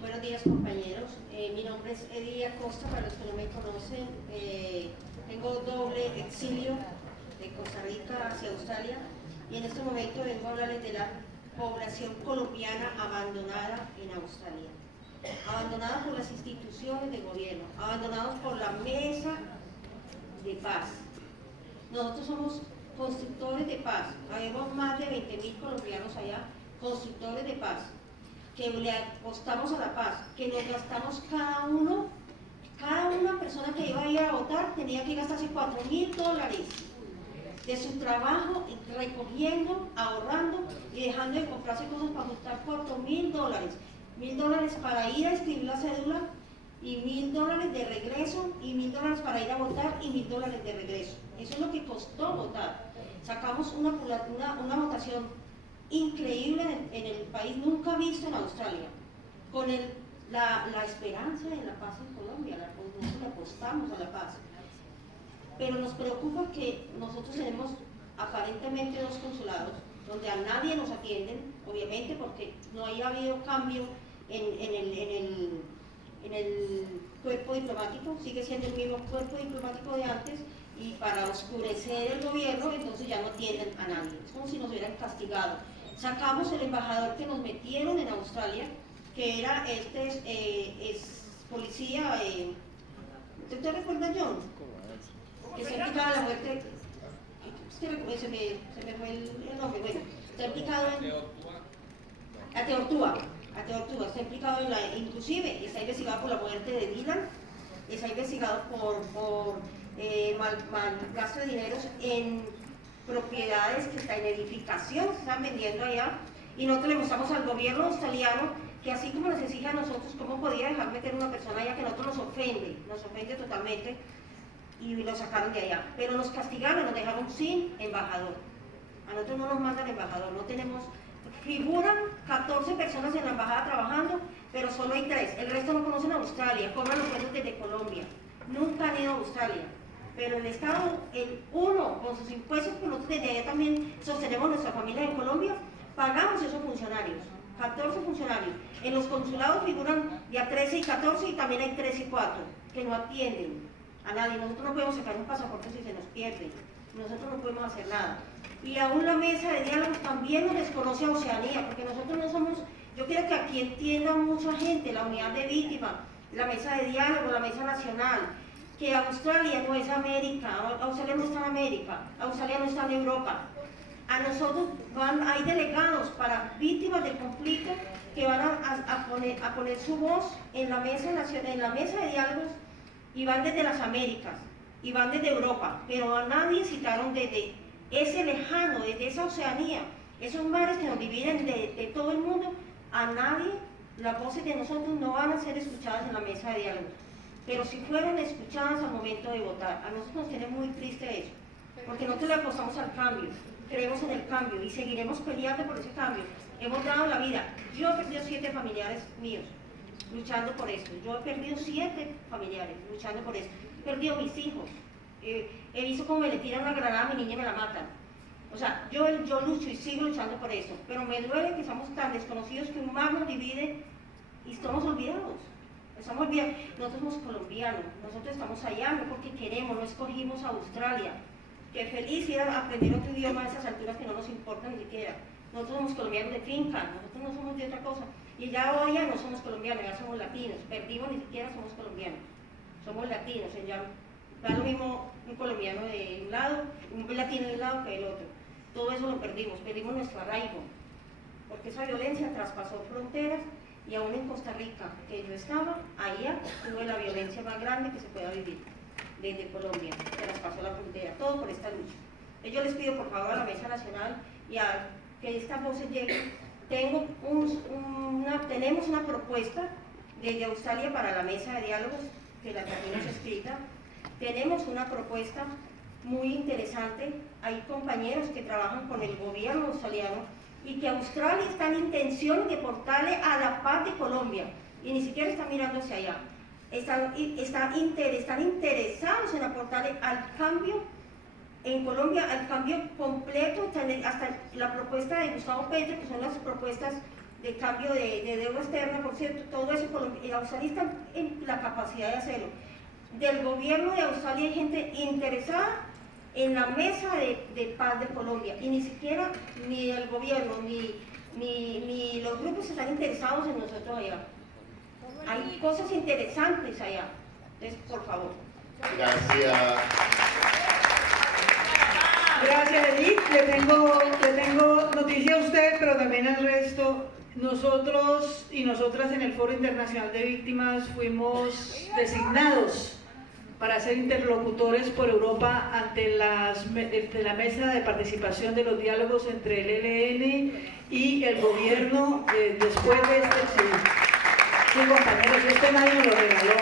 Buenos días, compañeros. Mi nombre es Edie Acosta, para los que no me conocen. Tengo doble exilio de Costa Rica hacia Australia y en este momento vengo a hablarles de la población colombiana abandonada en Australia. Abandonada por las instituciones de gobierno, abandonados por la mesa de paz. Nosotros somos constructores de paz. Habemos más de 20.000 colombianos allá, constructores de paz, que le apostamos a la paz, que nos gastamos cada una persona que iba a ir a votar tenía que gastarse $4.000 de su trabajo, recogiendo, ahorrando y dejando de comprarse cosas para juntar $4.000. $1.000 para ir a escribir la cédula y $1.000 de regreso y $1.000 para ir a votar y $1.000 de regreso. Eso es lo que costó votar. Sacamos una votación increíble en el país, nunca visto en Australia, con la esperanza de la paz en Colombia. Nosotros le apostamos a la paz. Pero nos preocupa que nosotros tenemos aparentemente 2 consulados donde a nadie nos atienden, obviamente porque no haya habido cambio en el cuerpo diplomático, sigue siendo el mismo cuerpo diplomático de antes y para oscurecer el gobierno entonces ya no atienden a nadie, es como si nos hubieran castigado. Sacamos el embajador que nos metieron en Australia, que era es policía, ¿te recuerdas, John? Que se ha implicado en la muerte, se me fue el nombre, bueno, está implicado en a Teortúa, está implicado en inclusive está investigado por la muerte de Dylan, está investigado por mal gasto de dineros en propiedades que están en edificación, se están vendiendo allá, y nosotros le mostramos al gobierno australiano que así como nos exige a nosotros, ¿cómo podía dejar meter una persona allá que a nosotros nos ofende totalmente? Y lo sacaron de allá, pero nos castigaron, nos dejaron sin embajador. A nosotros no nos mandan embajador, no tenemos, figuran 14 personas en la embajada trabajando, pero solo hay 3, el resto no conocen a Australia, cobran los sueldos desde Colombia, nunca han ido a Australia, pero el Estado, el uno, con sus impuestos, que nosotros desde allá también sostenemos nuestra familia en Colombia, pagamos esos funcionarios, 14 funcionarios. En los consulados figuran ya 13 y 14 y también hay 3 y 4 que no atienden a nadie. Nosotros no podemos sacar un pasaporte si se nos pierde, nosotros no podemos hacer nada. Y aún la mesa de diálogo también nos desconoce a Oceanía, porque nosotros no somos, yo creo que aquí entienda mucha gente, la unidad de víctimas, la mesa de diálogo, la mesa nacional, que Australia no es América, Australia no está en América, Australia no está en Europa. A nosotros hay delegados para víctimas del conflicto que van a poner su voz en la mesa de diálogos, y van desde las Américas, y van desde Europa, pero a nadie citaron desde ese lejano, desde esa Oceanía, esos mares que nos dividen de todo el mundo. A nadie, las voces de nosotros no van a ser escuchadas en la mesa de diálogo, pero si fueron escuchadas al momento de votar. A nosotros nos tiene muy triste eso, porque nosotros le apostamos al cambio, creemos en el cambio y seguiremos peleando por ese cambio. Hemos dado la vida. Yo he perdido 7 familiares míos luchando por esto. Yo he perdido 7 familiares luchando por esto. He perdido mis hijos. He visto cómo me le tiran una granada a mi niña y me la matan. O sea, yo lucho y sigo luchando por eso. Pero me duele que somos tan desconocidos que un mar nos divide y estamos olvidados. Nosotros somos colombianos, nosotros estamos allá, no porque queremos, no escogimos a Australia. Que feliz ir a aprender otro idioma a esas alturas que no nos importa ni siquiera. Nosotros somos colombianos de finca, nosotros no somos de otra cosa. Y ya hoy ya no somos colombianos, ya somos latinos. Perdimos, ni siquiera somos colombianos. Somos latinos, ya da lo mismo un colombiano de un lado, un latino de un lado que del otro. Todo eso lo perdimos nuestro arraigo. Porque esa violencia traspasó fronteras, y aún en Costa Rica, que yo estaba, allá tuve la violencia más grande que se pueda vivir. Desde Colombia, que traspasó la frontera, todo por esta lucha. Yo les pido por favor a la Mesa Nacional y a que estas voces lleguen. Tenemos una propuesta desde Australia para la mesa de diálogos, que la tenemos escrita. Tenemos una propuesta muy interesante. Hay compañeros que trabajan con el gobierno australiano y que Australia está en intención de portarle a la paz de Colombia y ni siquiera está mirando hacia allá. Están interesados en aportarle al cambio en Colombia, al cambio completo, hasta la propuesta de Gustavo Petro, que son las propuestas de cambio de deuda externa, por cierto, todo eso, Australia está en la capacidad de hacerlo. Del gobierno de Australia hay gente interesada en la mesa de paz de Colombia, y ni siquiera ni el gobierno ni los grupos están interesados en nosotros allá. Hay cosas interesantes allá. Entonces, por favor. Gracias. Gracias, Edith. Le tengo noticia a usted, pero también al resto. Nosotros y nosotras en el Foro Internacional de Víctimas fuimos designados para ser interlocutores por Europa ante la mesa de participación de los diálogos entre el ELN y el gobierno después de sí, compañeros, esto nadie nos lo regaló.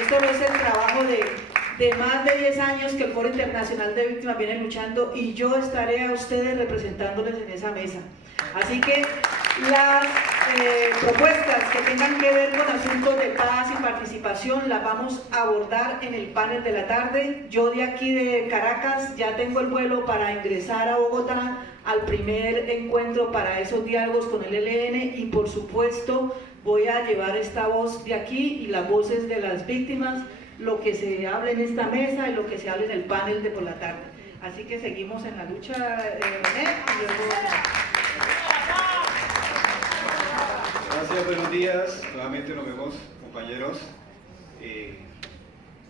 Esto no es el trabajo de más de 10 años que el Foro Internacional de Víctimas viene luchando, y yo estaré a ustedes representándoles en esa mesa. Así que las propuestas que tengan que ver con asuntos de paz y participación las vamos a abordar en el panel de la tarde. Yo de aquí de Caracas ya tengo el vuelo para ingresar a Bogotá al primer encuentro para esos diálogos con el ELN, y por supuesto voy a llevar esta voz de aquí y las voces de las víctimas, lo que se hable en esta mesa y lo que se hable en el panel de por la tarde. Así que seguimos en la lucha, René, y luego... Gracias, buenos días. Nuevamente nos vemos, compañeros.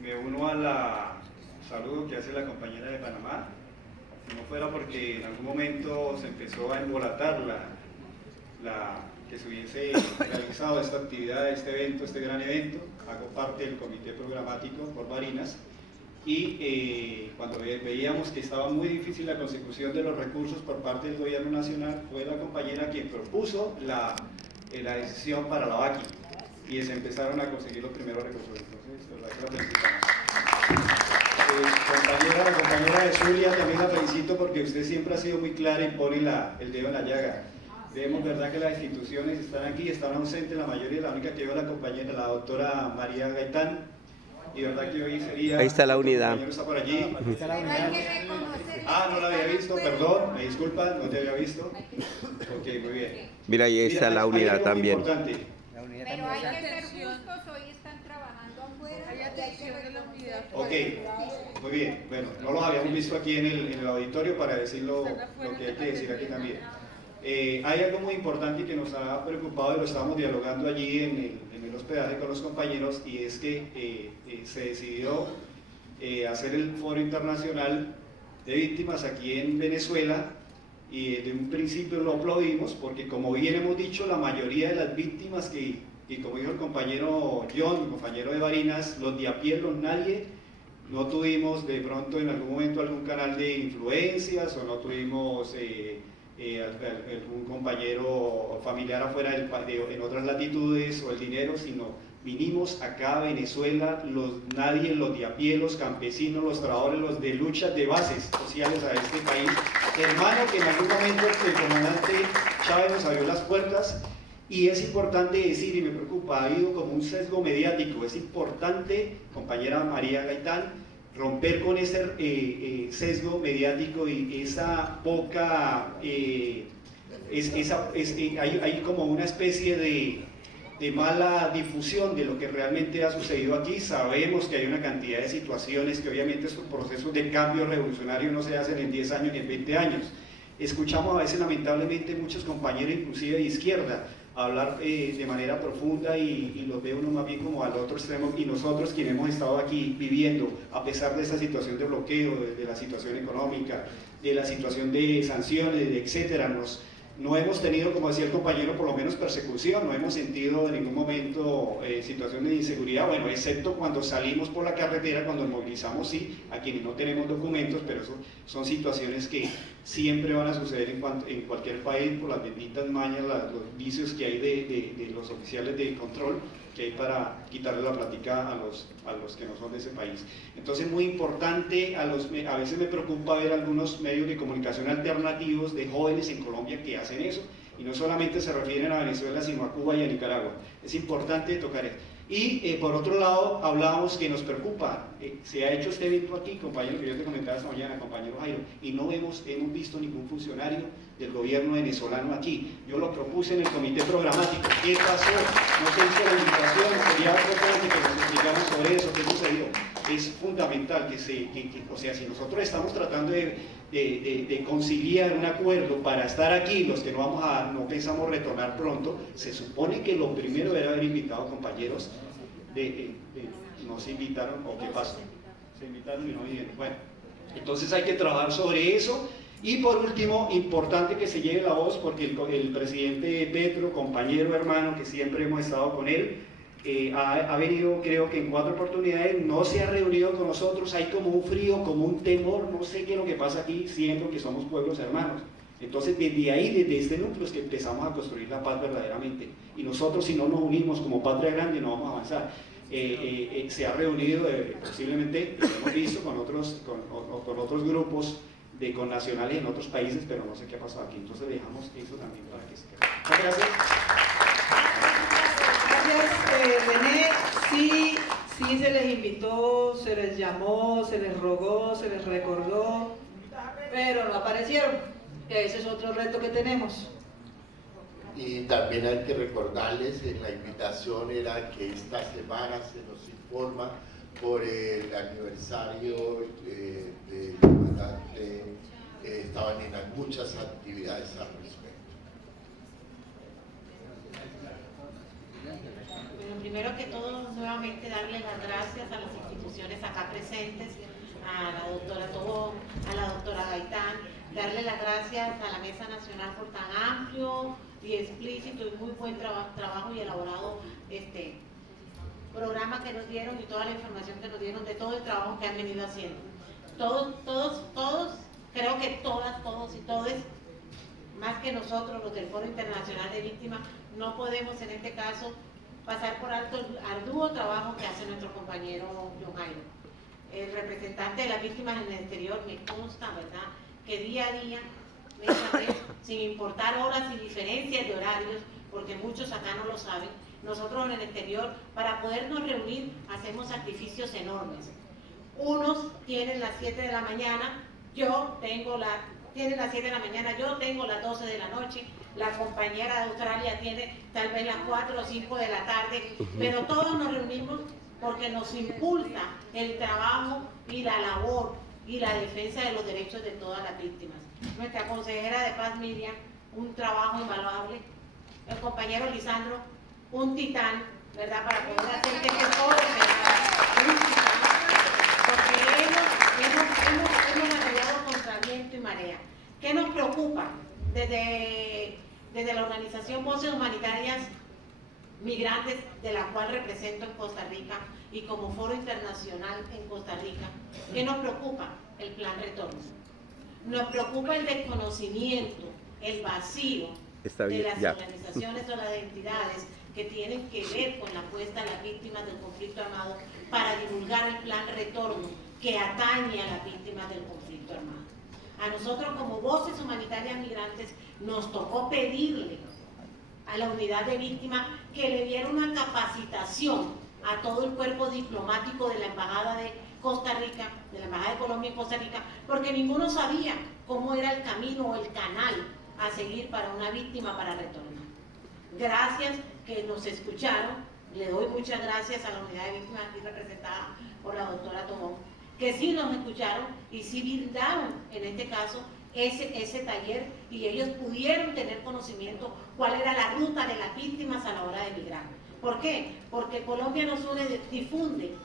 Me uno al saludo que hace la compañera de Panamá. Si no fuera porque en algún momento se empezó a embolatar que se hubiese realizado esta actividad, este evento, este gran evento. Hago parte del comité programático por Barinas, y cuando veíamos que estaba muy difícil la consecución de los recursos por parte del gobierno nacional, fue la compañera quien propuso la decisión para la VACI, y se empezaron a conseguir los primeros recursos. Entonces, la verdad que la felicitamos. La compañera de Zulia también la felicito, porque usted siempre ha sido muy clara y pone el dedo en la llaga. Vemos, verdad, que las instituciones están aquí, están ausentes la mayoría. La única que veo la compañera, la doctora María Gaitán, y verdad que hoy sería... Ahí está la unidad. Está por allí. Está la unidad. No la había visto, perdón, me disculpa, no te había visto. Ok, muy bien. Mira, ahí está la unidad también. Pero hay que ser justos, hoy están trabajando afuera. Hay atención de la unidad. Ok, muy bien. Bueno, no los habíamos visto aquí en el auditorio para decirlo lo que hay que decir aquí también. Hay algo muy importante que nos ha preocupado, y lo estábamos dialogando allí en el hospedaje con los compañeros, y es que se decidió hacer el Foro Internacional de Víctimas aquí en Venezuela, y de un principio lo aplaudimos porque, como bien hemos dicho, la mayoría de las víctimas y como dijo el compañero John, el compañero de Barinas, los de a pie, nadie, no tuvimos de pronto en algún momento algún canal de influencias o no tuvimos algún compañero familiar afuera en otras latitudes o el dinero, sino vinimos acá a Venezuela, nadie, los de a pie, los campesinos, los trabajadores, los de luchas de bases sociales a este país. Hermano, que en algún momento el comandante Chávez nos abrió las puertas, y es importante decir, y me preocupa, ha habido como un sesgo mediático, es importante, compañera María Gaitán, romper con ese sesgo mediático y esa poca, hay como una especie de mala difusión de lo que realmente ha sucedido aquí. Sabemos que hay una cantidad de situaciones que obviamente estos procesos de cambio revolucionario no se hacen en 10 años ni en 20 años. Escuchamos a veces lamentablemente muchos compañeros inclusive de izquierda hablar de manera profunda y los ve uno más bien como al otro extremo, y nosotros quienes hemos estado aquí viviendo, a pesar de esa situación de bloqueo, de la situación económica, de la situación de sanciones, etcétera, no hemos tenido, como decía el compañero, por lo menos persecución, no hemos sentido en ningún momento situación de inseguridad, bueno, excepto cuando salimos por la carretera, cuando nos movilizamos, sí, a quienes no tenemos documentos, pero eso son situaciones que siempre van a suceder en cualquier país por las benditas mañas, los vicios que hay de los oficiales de control que hay para quitarle la plática a los que no son de ese país. Entonces, muy importante, a veces me preocupa ver algunos medios de comunicación alternativos de jóvenes en Colombia que hacen eso, y no solamente se refieren a Venezuela, sino a Cuba y a Nicaragua. Es importante tocar esto. Y por otro lado, hablábamos que nos preocupa, se ha hecho este evento aquí, compañero, que yo te comentaba esta mañana, compañero Jairo, y no hemos visto ningún funcionario del gobierno venezolano aquí. Yo lo propuse en el comité programático. ¿Qué pasó? No se hizo la invitación, sería importante que nos explicáramos sobre eso, qué sucedió. Es fundamental o sea, si nosotros estamos tratando de conciliar un acuerdo para estar aquí, los que no pensamos retornar pronto, se supone que lo primero era haber invitado compañeros no se invitaron, o qué pasó, se invitaron y no vinieron. Bueno, entonces hay que trabajar sobre eso. Y por último, importante que se lleve la voz, porque el presidente Petro, compañero, hermano, que siempre hemos estado con él, ha venido, creo que en 4 oportunidades, no se ha reunido con nosotros, hay como un frío, como un temor, no sé qué es lo que pasa aquí, siendo que somos pueblos hermanos. Entonces, desde ahí, desde este núcleo, es que empezamos a construir la paz verdaderamente. Y nosotros, si no nos unimos como patria grande, no vamos a avanzar. Se ha reunido, posiblemente, lo hemos visto, con otros grupos de connacionales en otros países, pero no sé qué ha pasado aquí. Entonces, dejamos eso también para que se quede. Muchas gracias. Gracias, René. Sí se les invitó, se les llamó, se les rogó, se les recordó, pero no aparecieron. Ese es otro reto que tenemos. Y también hay que recordarles, la invitación era que esta semana se nos informa por el aniversario del comandante, estaban en muchas actividades al respecto. Bueno, primero que todo, nuevamente darle las gracias a las instituciones acá presentes, a la doctora Tobón, a la doctora Gaitán, darle las gracias a la Mesa Nacional por tan amplio y explícito y muy buen trabajo y elaborado programa que nos dieron y toda la información que nos dieron de todo el trabajo que han venido haciendo. Todos, creo que todas, todos y todes, más que nosotros, los del Foro Internacional de Víctimas, no podemos en este caso pasar por alto el arduo trabajo que hace nuestro compañero John Jairo. El representante de las víctimas en el exterior, me consta, ¿verdad?, que día a día, mes a mes, sin importar horas y diferencias de horarios, porque muchos acá no lo saben, nosotros en el exterior, para podernos reunir, hacemos sacrificios enormes. Unos tienen las 7 de la mañana, tienen las 7 de la mañana, yo tengo las 12 de la noche, la compañera de Australia tiene tal vez las 4 o 5 de la tarde, pero todos nos reunimos porque nos impulsa el trabajo y la labor y la defensa de los derechos de todas las víctimas. Nuestra consejera de paz, Miriam, un trabajo invaluable. El compañero Lisandro, un titán, ¿verdad?, para poder hacer que este foro sea un titán, porque hemos batallado contra viento y marea. ¿Qué nos preocupa? de la cual represento en Costa Rica y como foro internacional en Costa Rica, ¿qué nos preocupa? El plan retorno. Nos preocupa el desconocimiento, el vacío de las organizaciones o las entidades que tienen que ver con la apuesta a las víctimas del conflicto armado para divulgar el plan retorno que atañe a las víctimas del conflicto armado. A nosotros como Voces Humanitarias Migrantes nos tocó pedirle a la unidad de víctimas que le diera una capacitación a todo el cuerpo diplomático de la Embajada de Costa Rica, de la Embajada de Colombia en Costa Rica, porque ninguno sabía cómo era el camino o el canal a seguir para una víctima para retornar. Gracias que nos escucharon, le doy muchas gracias a la unidad de víctimas aquí representada por la doctora Tobón, que sí nos escucharon y sí brindaron en este caso ese taller y ellos pudieron tener conocimiento cuál era la ruta de las víctimas a la hora de migrar. ¿Por qué? Porque Colombia Nos Une difunde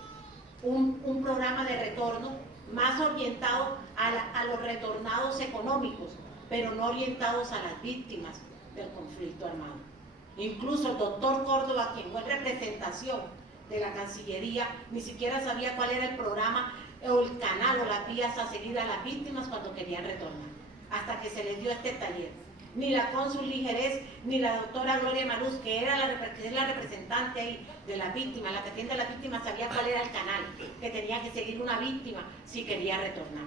un programa de retorno más orientado a los retornados económicos, pero no orientados a las víctimas del conflicto armado. Incluso el doctor Córdoba, quien fue en representación de la Cancillería, ni siquiera sabía cuál era el programa o el canal o las vías a seguir a las víctimas cuando querían retornar, hasta que se les dio este taller. Ni la cónsul Ligerés, ni la doctora Gloria Maruz, que es la representante ahí de la víctima, la que atiende a la víctima, sabía cuál era el canal que tenía que seguir una víctima si quería retornar.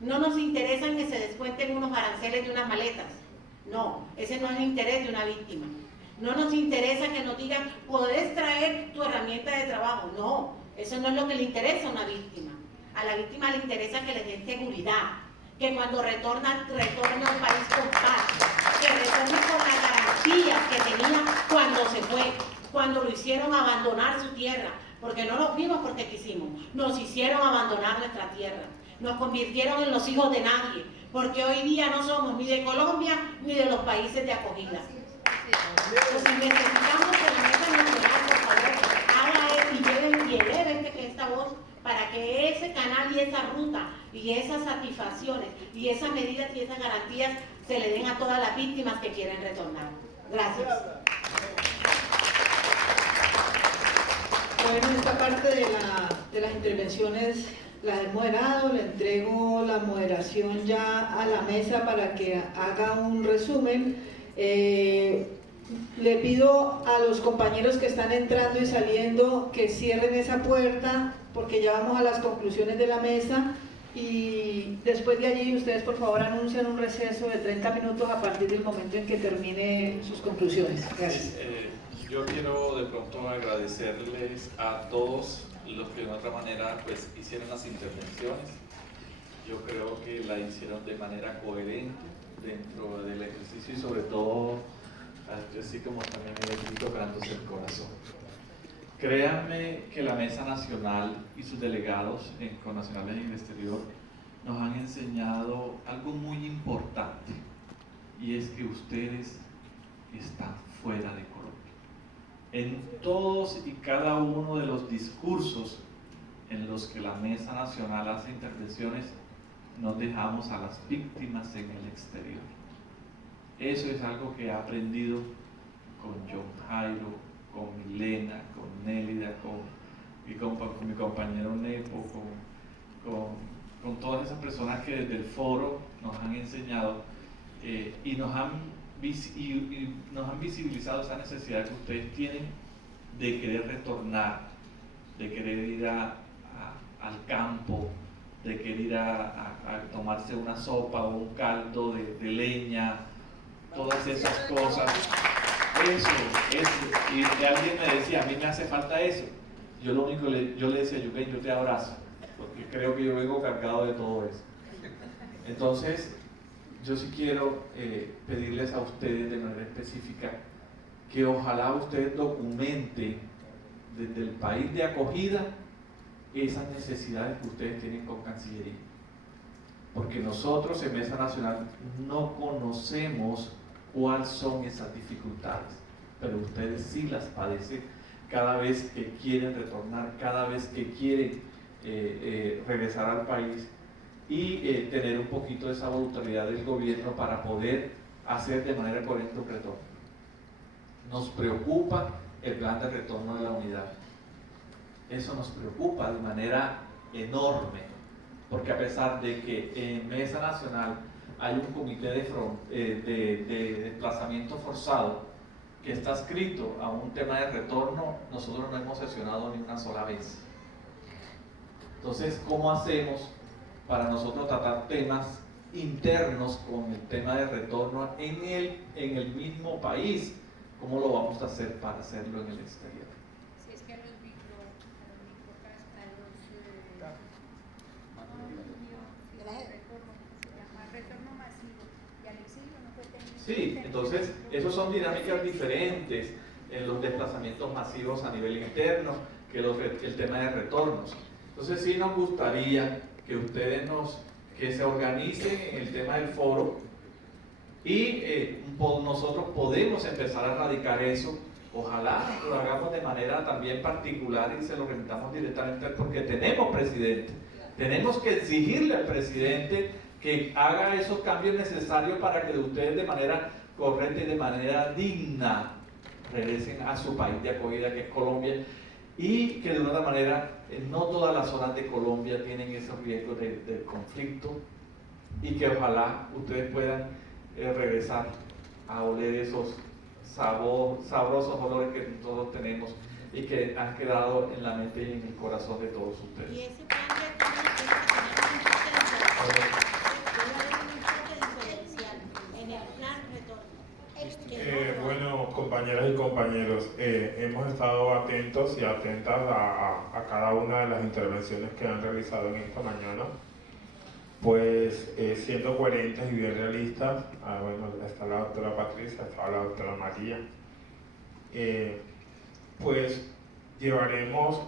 No nos interesa que se descuenten unos aranceles de unas maletas. No, ese no es el interés de una víctima. No nos interesa que nos digan, podés traer tu herramienta de trabajo. No, eso no es lo que le interesa a una víctima. A la víctima le interesa que le den seguridad, que cuando retorne a un país con paz, que retorne con las garantías que tenía cuando se fue, cuando lo hicieron abandonar su tierra, porque no nos fuimos porque quisimos, nos hicieron abandonar nuestra tierra, nos convirtieron en los hijos de nadie, porque hoy día no somos ni de Colombia ni de los países de acogida. Entonces necesitamos que la Mesa Nacional, por favor, haga y eleve esta voz para que ese canal y esa ruta y esas satisfacciones y esas medidas y esas garantías se le den a todas las víctimas que quieren retornar. Gracias. Bueno, esta parte de las intervenciones la he moderado, le entrego la moderación ya a la mesa para que haga un resumen. Le pido a los compañeros que están entrando y saliendo que cierren esa puerta porque ya vamos a las conclusiones de la mesa y después de allí ustedes por favor anuncian un receso de 30 minutos a partir del momento en que termine sus conclusiones. Gracias. Yo quiero de pronto agradecerles a todos los que de otra manera pues hicieron las intervenciones. Yo creo que la hicieron de manera coherente dentro del ejercicio y sobre todo así como también me tocándose el corazón. Créanme que la Mesa Nacional y sus delegados en connacionales en el exterior nos han enseñado algo muy importante y es que ustedes están fuera de Colombia. En todos y cada uno de los discursos en los que la Mesa Nacional hace intervenciones, nos dejamos a las víctimas en el exterior. Eso es algo que he aprendido con John Jairo, con Milena, con Nélida, con mi compañero Nepo, con todas esas personas que desde el foro nos han enseñado y nos han visibilizado esa necesidad que ustedes tienen de querer retornar, de querer ir al campo, de querer ir a tomarse una sopa o un caldo de leña, todas esas cosas. Eso, y alguien me decía, a mí me hace falta eso. Yo lo único yo le decía, yo te abrazo, porque creo que yo vengo cargado de todo eso. Entonces, yo sí quiero pedirles a ustedes de manera específica que ojalá ustedes documenten desde el país de acogida esas necesidades que ustedes tienen con Cancillería. Porque nosotros en Mesa Nacional no conocemos cuáles son esas dificultades, pero ustedes sí las padecen cada vez que quieren retornar, cada vez que quieren regresar al país y tener un poquito de esa voluntariedad del gobierno para poder hacer de manera coherente un retorno. Nos preocupa el plan de retorno de la unidad. Eso nos preocupa de manera enorme, porque a pesar de que en Mesa Nacional hay un comité de desplazamiento forzado que está adscrito a un tema de retorno, nosotros no hemos sesionado ni una sola vez. Entonces, ¿cómo hacemos para nosotros tratar temas internos con el tema de retorno en el mismo país? ¿Cómo lo vamos a hacer para hacerlo en el exterior? Si es que los retorno masivo y al exilio no fue tenido. Sí, entonces, esos son dinámicas diferentes en los desplazamientos masivos a nivel interno que el tema de retornos. Entonces, sí nos gustaría que ustedes que se organicen en el tema del foro y nosotros podemos empezar a erradicar eso. Ojalá lo hagamos de manera también particular y se lo remitamos directamente porque tenemos presidente. Tenemos que exigirle al presidente que haga esos cambios necesarios para que ustedes de manera correcta y de manera digna regresen a su país de acogida, que es Colombia, y que de una manera no todas las zonas de Colombia tienen esos riesgos de conflicto, y que ojalá ustedes puedan regresar a oler esos sabrosos olores que todos tenemos y que han quedado en la mente y en el corazón de todos ustedes. Y ese plan de retorno tiene un enfoque diferencial en el plan retorno. Bueno, compañeras y compañeros, hemos estado atentos y atentas a cada una de las intervenciones que han realizado en esta mañana. Pues siendo coherentes y bien realistas, bueno, está la doctora Patricia, está la doctora María, pues llevaremos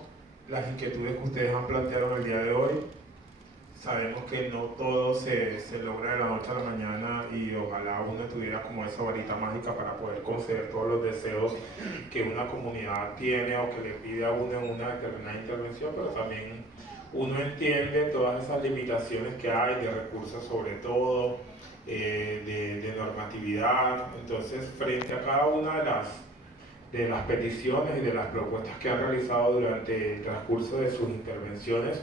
las inquietudes que ustedes han planteado el día de hoy. Sabemos que no todo se logra de la noche a la mañana y ojalá uno tuviera como esa varita mágica para poder conceder todos los deseos que una comunidad tiene o que le pide a uno en una determinada intervención, pero también uno entiende todas esas limitaciones que hay de recursos, sobre todo de normatividad. Entonces, frente a cada una de las peticiones y de las propuestas que han realizado durante el transcurso de sus intervenciones,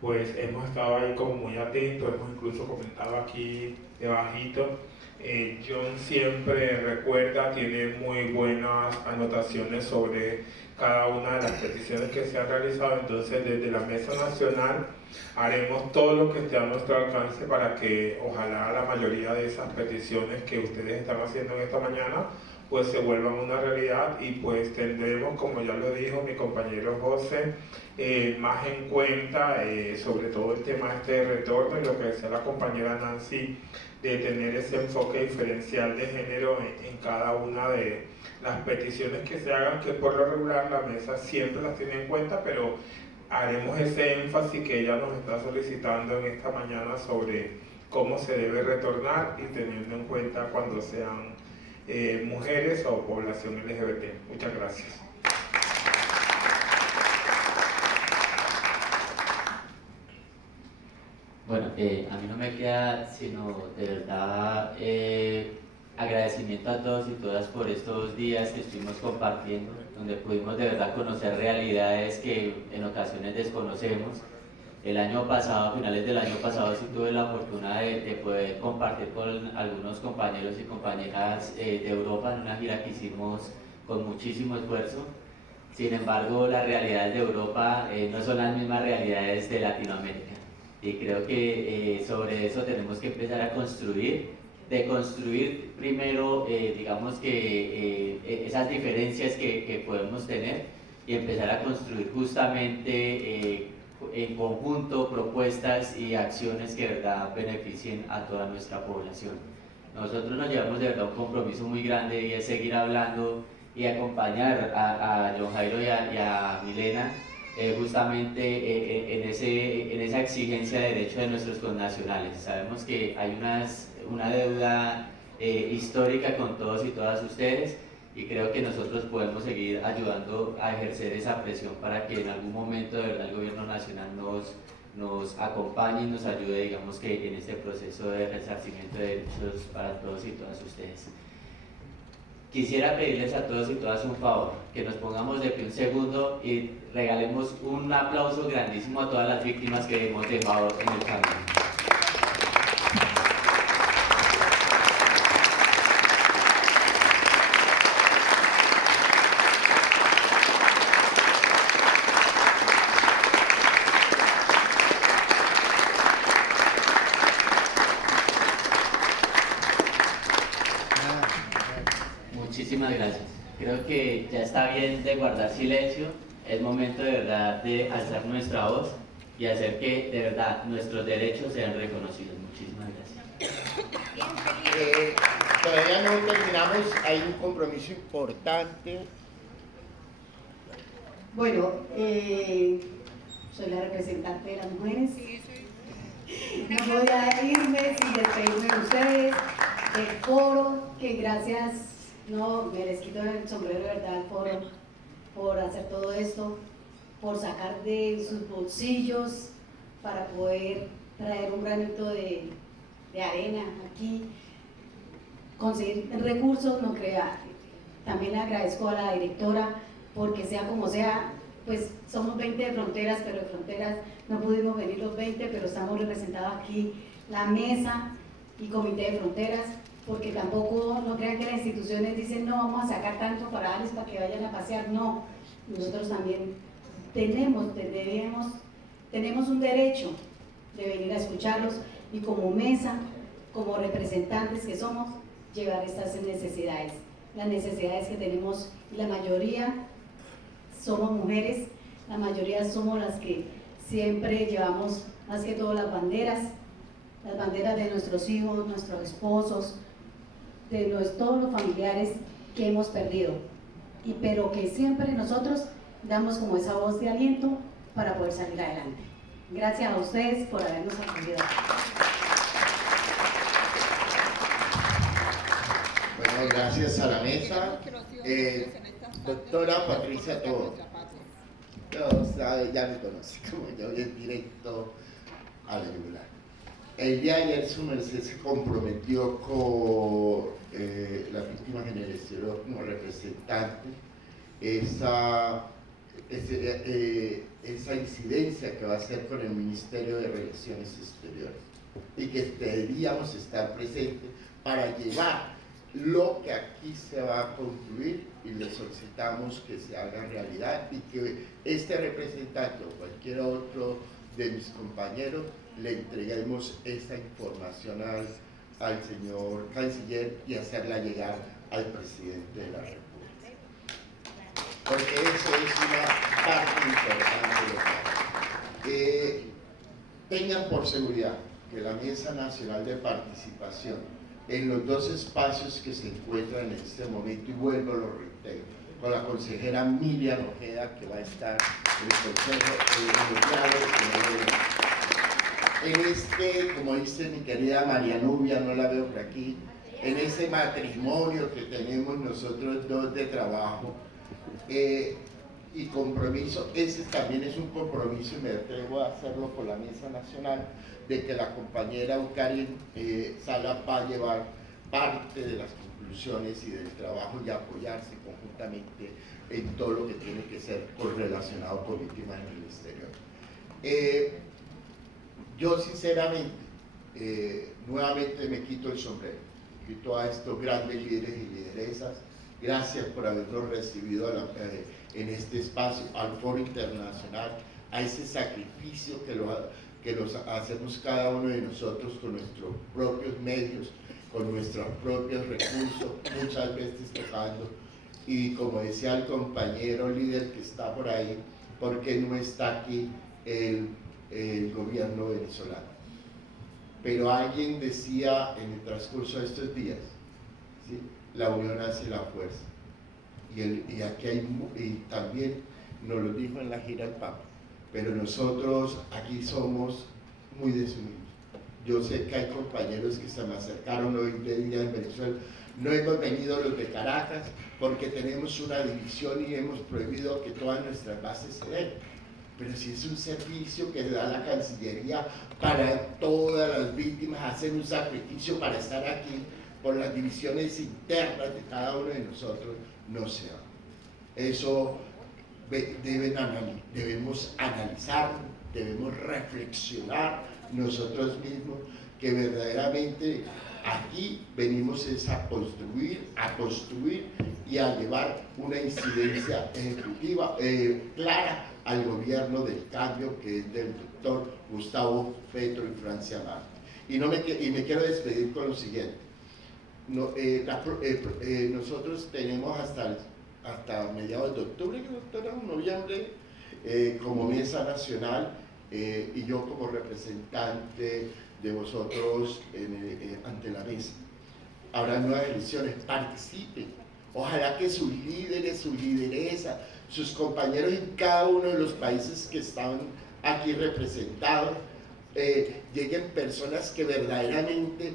pues hemos estado ahí como muy atentos, hemos incluso comentado aquí debajito. John siempre recuerda, tiene muy buenas anotaciones sobre cada una de las peticiones que se han realizado. Entonces, desde la Mesa Nacional haremos todo lo que esté a nuestro alcance para que ojalá la mayoría de esas peticiones que ustedes están haciendo en esta mañana pues se vuelvan una realidad, y pues tendremos, como ya lo dijo mi compañero José, más en cuenta sobre todo el tema de retorno y lo que decía la compañera Nancy, de tener ese enfoque diferencial de género en cada una de las peticiones que se hagan, que por lo regular la mesa siempre las tiene en cuenta, pero haremos ese énfasis que ella nos está solicitando en esta mañana sobre cómo se debe retornar y teniendo en cuenta cuando sean mujeres o población LGBT. Muchas gracias. Bueno, a mí no me queda sino de verdad agradecimiento a todos y todas por estos días que estuvimos compartiendo, donde pudimos de verdad conocer realidades que en ocasiones desconocemos. El año pasado, a finales del año pasado, sí tuve la fortuna de poder compartir con algunos compañeros y compañeras de Europa en una gira que hicimos con muchísimo esfuerzo. Sin embargo, las realidades de Europa no son las mismas realidades de Latinoamérica. Y creo que sobre eso tenemos que empezar a construir, primero, digamos que esas diferencias que podemos tener, y empezar a construir justamente en conjunto propuestas y acciones que de verdad beneficien a toda nuestra población. Nosotros nos llevamos de verdad un compromiso muy grande, y es seguir hablando y acompañar a John Jairo y a Milena justamente en esa exigencia de derechos de nuestros connacionales. Sabemos que hay una deuda histórica con todos y todas ustedes, y creo que nosotros podemos seguir ayudando a ejercer esa presión para que en algún momento de verdad el gobierno nacional nos acompañe y nos ayude, digamos que en este proceso de resarcimiento de derechos para todos y todas ustedes. Quisiera pedirles a todos y todas un favor, que nos pongamos de pie un segundo y regalemos un aplauso grandísimo a todas las víctimas que hemos dejado en el camino. Muchísimas gracias. Creo que ya está bien de guardar silencio. Es momento de verdad de alzar nuestra voz y hacer que de verdad nuestros derechos sean reconocidos. Muchísimas gracias. Todavía no terminamos, hay un compromiso importante. Bueno, soy la representante de las mujeres. No voy a irme sin despedirme de ustedes, del foro, que gracias, no me les quito el sombrero de verdad al foro por hacer todo esto, por sacar de sus bolsillos para poder traer un granito de arena aquí, conseguir recursos, no crea. También le agradezco a la directora porque sea como sea, pues somos 20 de fronteras, pero de fronteras no pudimos venir los 20, pero estamos representados aquí, la mesa y comité de fronteras, porque tampoco no crean que las instituciones dicen no, vamos a sacar tanto para darles para que vayan a pasear, no, nosotros también tenemos un derecho de venir a escucharlos y como mesa, como representantes que somos, llevar estas necesidades, las necesidades que tenemos, la mayoría somos mujeres, la mayoría somos las que siempre llevamos más que todo las banderas de nuestros hijos, nuestros esposos, de todos los familiares que hemos perdido, pero que siempre nosotros damos como esa voz de aliento para poder salir adelante. Gracias a ustedes por habernos atendido. Bueno, gracias a la mesa. Doctora Patricia Toro. Ya me conoce, como yo en directo a la yugular. El día de ayer su merced se comprometió con las víctimas en el exterior como representante esa incidencia que va a hacer con el Ministerio de Relaciones Exteriores y que deberíamos estar presentes para llevar lo que aquí se va a concluir y le solicitamos que se haga realidad y que este representante o cualquier otro de mis compañeros le entreguemos esta información al señor canciller y hacerla llegar al presidente de la República. Porque eso es una parte importante de lo que tengan por seguridad que la Mesa Nacional de Participación en los dos espacios que se encuentran en este momento, y vuelvo a lo reitero, con la consejera Miriam Ojeda, que va a estar en el Consejo como dice mi querida María Nubia, no la veo por aquí, en ese matrimonio que tenemos nosotros dos de trabajo y compromiso, ese también es un compromiso y me atrevo a hacerlo por la Mesa Nacional, de que la compañera Eukarin Sala va a llevar parte de las conclusiones y del trabajo y apoyarse conjuntamente en todo lo que tiene que ser correlacionado con víctimas en el exterior. Yo sinceramente, nuevamente me quito el sombrero, quito a estos grandes líderes y lideresas, gracias por habernos recibido en este espacio, al Foro Internacional, a ese sacrificio que los hacemos cada uno de nosotros con nuestros propios medios, con nuestros propios recursos, muchas veces tocando, y como decía el compañero líder que está por ahí, ¿por qué no está aquí el gobierno venezolano? Pero alguien decía en el transcurso de estos días, ¿sí? La unión hace la fuerza, y aquí hay, y también nos lo dijo en la gira el Papa, pero nosotros aquí somos muy desunidos. Yo sé que hay compañeros que se me acercaron hoy de día en Venezuela. No hemos venido los de Caracas porque tenemos una división y hemos prohibido que todas nuestras bases se den. Pero si es un servicio que da la Cancillería para todas las víctimas, hacer un sacrificio para estar aquí, por las divisiones internas de cada uno de nosotros no se haga. Eso debemos analizar, debemos reflexionar nosotros mismos, que verdaderamente aquí venimos es a construir y a llevar una incidencia ejecutiva clara al gobierno del cambio, que es del doctor Gustavo Petro y Francia Márquez. Y me quiero despedir con lo siguiente. Nosotros tenemos hasta mediados de octubre, noviembre, como mesa nacional, y yo como representante de vosotros ante la mesa. Habrá nuevas elecciones, participen. Ojalá que sus líderes, su lideresa, sus compañeros en cada uno de los países que están aquí representados, lleguen personas que verdaderamente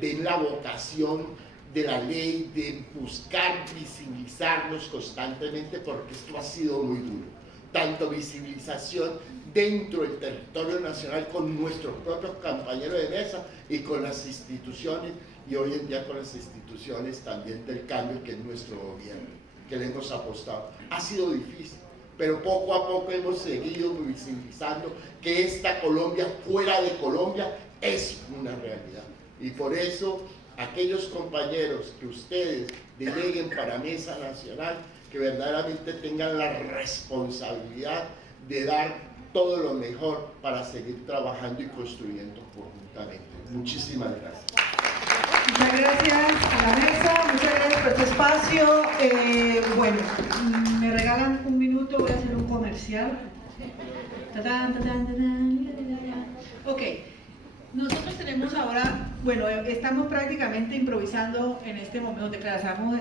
den la vocación de la ley, de buscar visibilizarnos constantemente, porque esto ha sido muy duro. Tanto visibilización dentro del territorio nacional con nuestros propios compañeros de mesa y con las instituciones, y hoy en día con las instituciones también del cambio, que es nuestro gobierno, que le hemos apostado. Ha sido difícil, pero poco a poco hemos seguido visibilizando que esta Colombia fuera de Colombia es una realidad. Y por eso aquellos compañeros que ustedes deleguen para Mesa Nacional, que verdaderamente tengan la responsabilidad de dar todo lo mejor para seguir trabajando y construyendo conjuntamente. Muchísimas gracias. Muchas gracias a la mesa, muchas gracias por este espacio. Bueno, me regalan un minuto, voy a hacer un comercial. Ok, nosotros tenemos ahora, bueno, estamos prácticamente improvisando en este momento,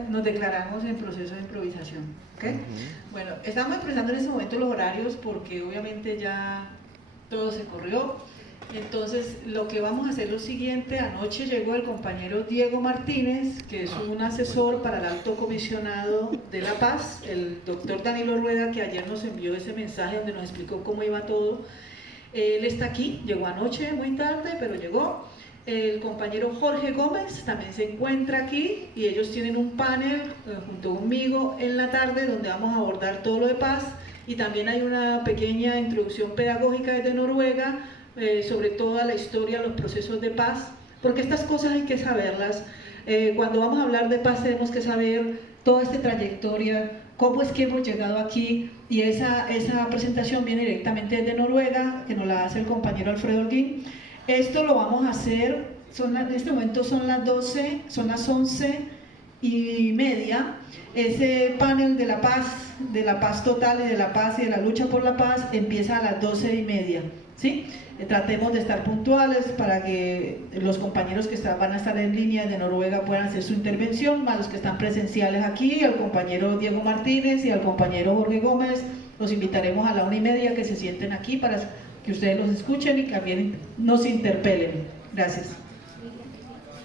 nos declaramos en proceso de improvisación. ¿Okay? Bueno, estamos improvisando en este momento los horarios porque obviamente ya todo se corrió. Entonces, lo que vamos a hacer es lo siguiente. Anoche llegó el compañero Diego Martínez, que es un asesor para el alto comisionado de la paz, el doctor Danilo Rueda, que ayer nos envió ese mensaje donde nos explicó cómo iba todo. Él está aquí, llegó anoche muy tarde, pero llegó. El compañero Jorge Gómez también se encuentra aquí y ellos tienen un panel junto conmigo en la tarde donde vamos a abordar todo lo de paz, y también hay una pequeña introducción pedagógica desde Noruega sobre toda la historia, los procesos de paz, porque estas cosas hay que saberlas. Cuando vamos a hablar de paz tenemos que saber toda esta trayectoria, cómo es que hemos llegado aquí, y esa presentación viene directamente desde Noruega, que nos la hace el compañero Alfredo Holguín. Esto lo vamos a hacer, en este momento son las 12, son las 11:30. Ese panel de la paz total y de la paz y de la lucha por la paz empieza a las 12:30, ¿sí? Tratemos de estar puntuales para que los compañeros que van a estar en línea de Noruega puedan hacer su intervención, más los que están presenciales aquí, al compañero Diego Martínez y al compañero Jorge Gómez. Los invitaremos a la 1:30 que se sienten aquí para que ustedes los escuchen y también nos interpelen. Gracias.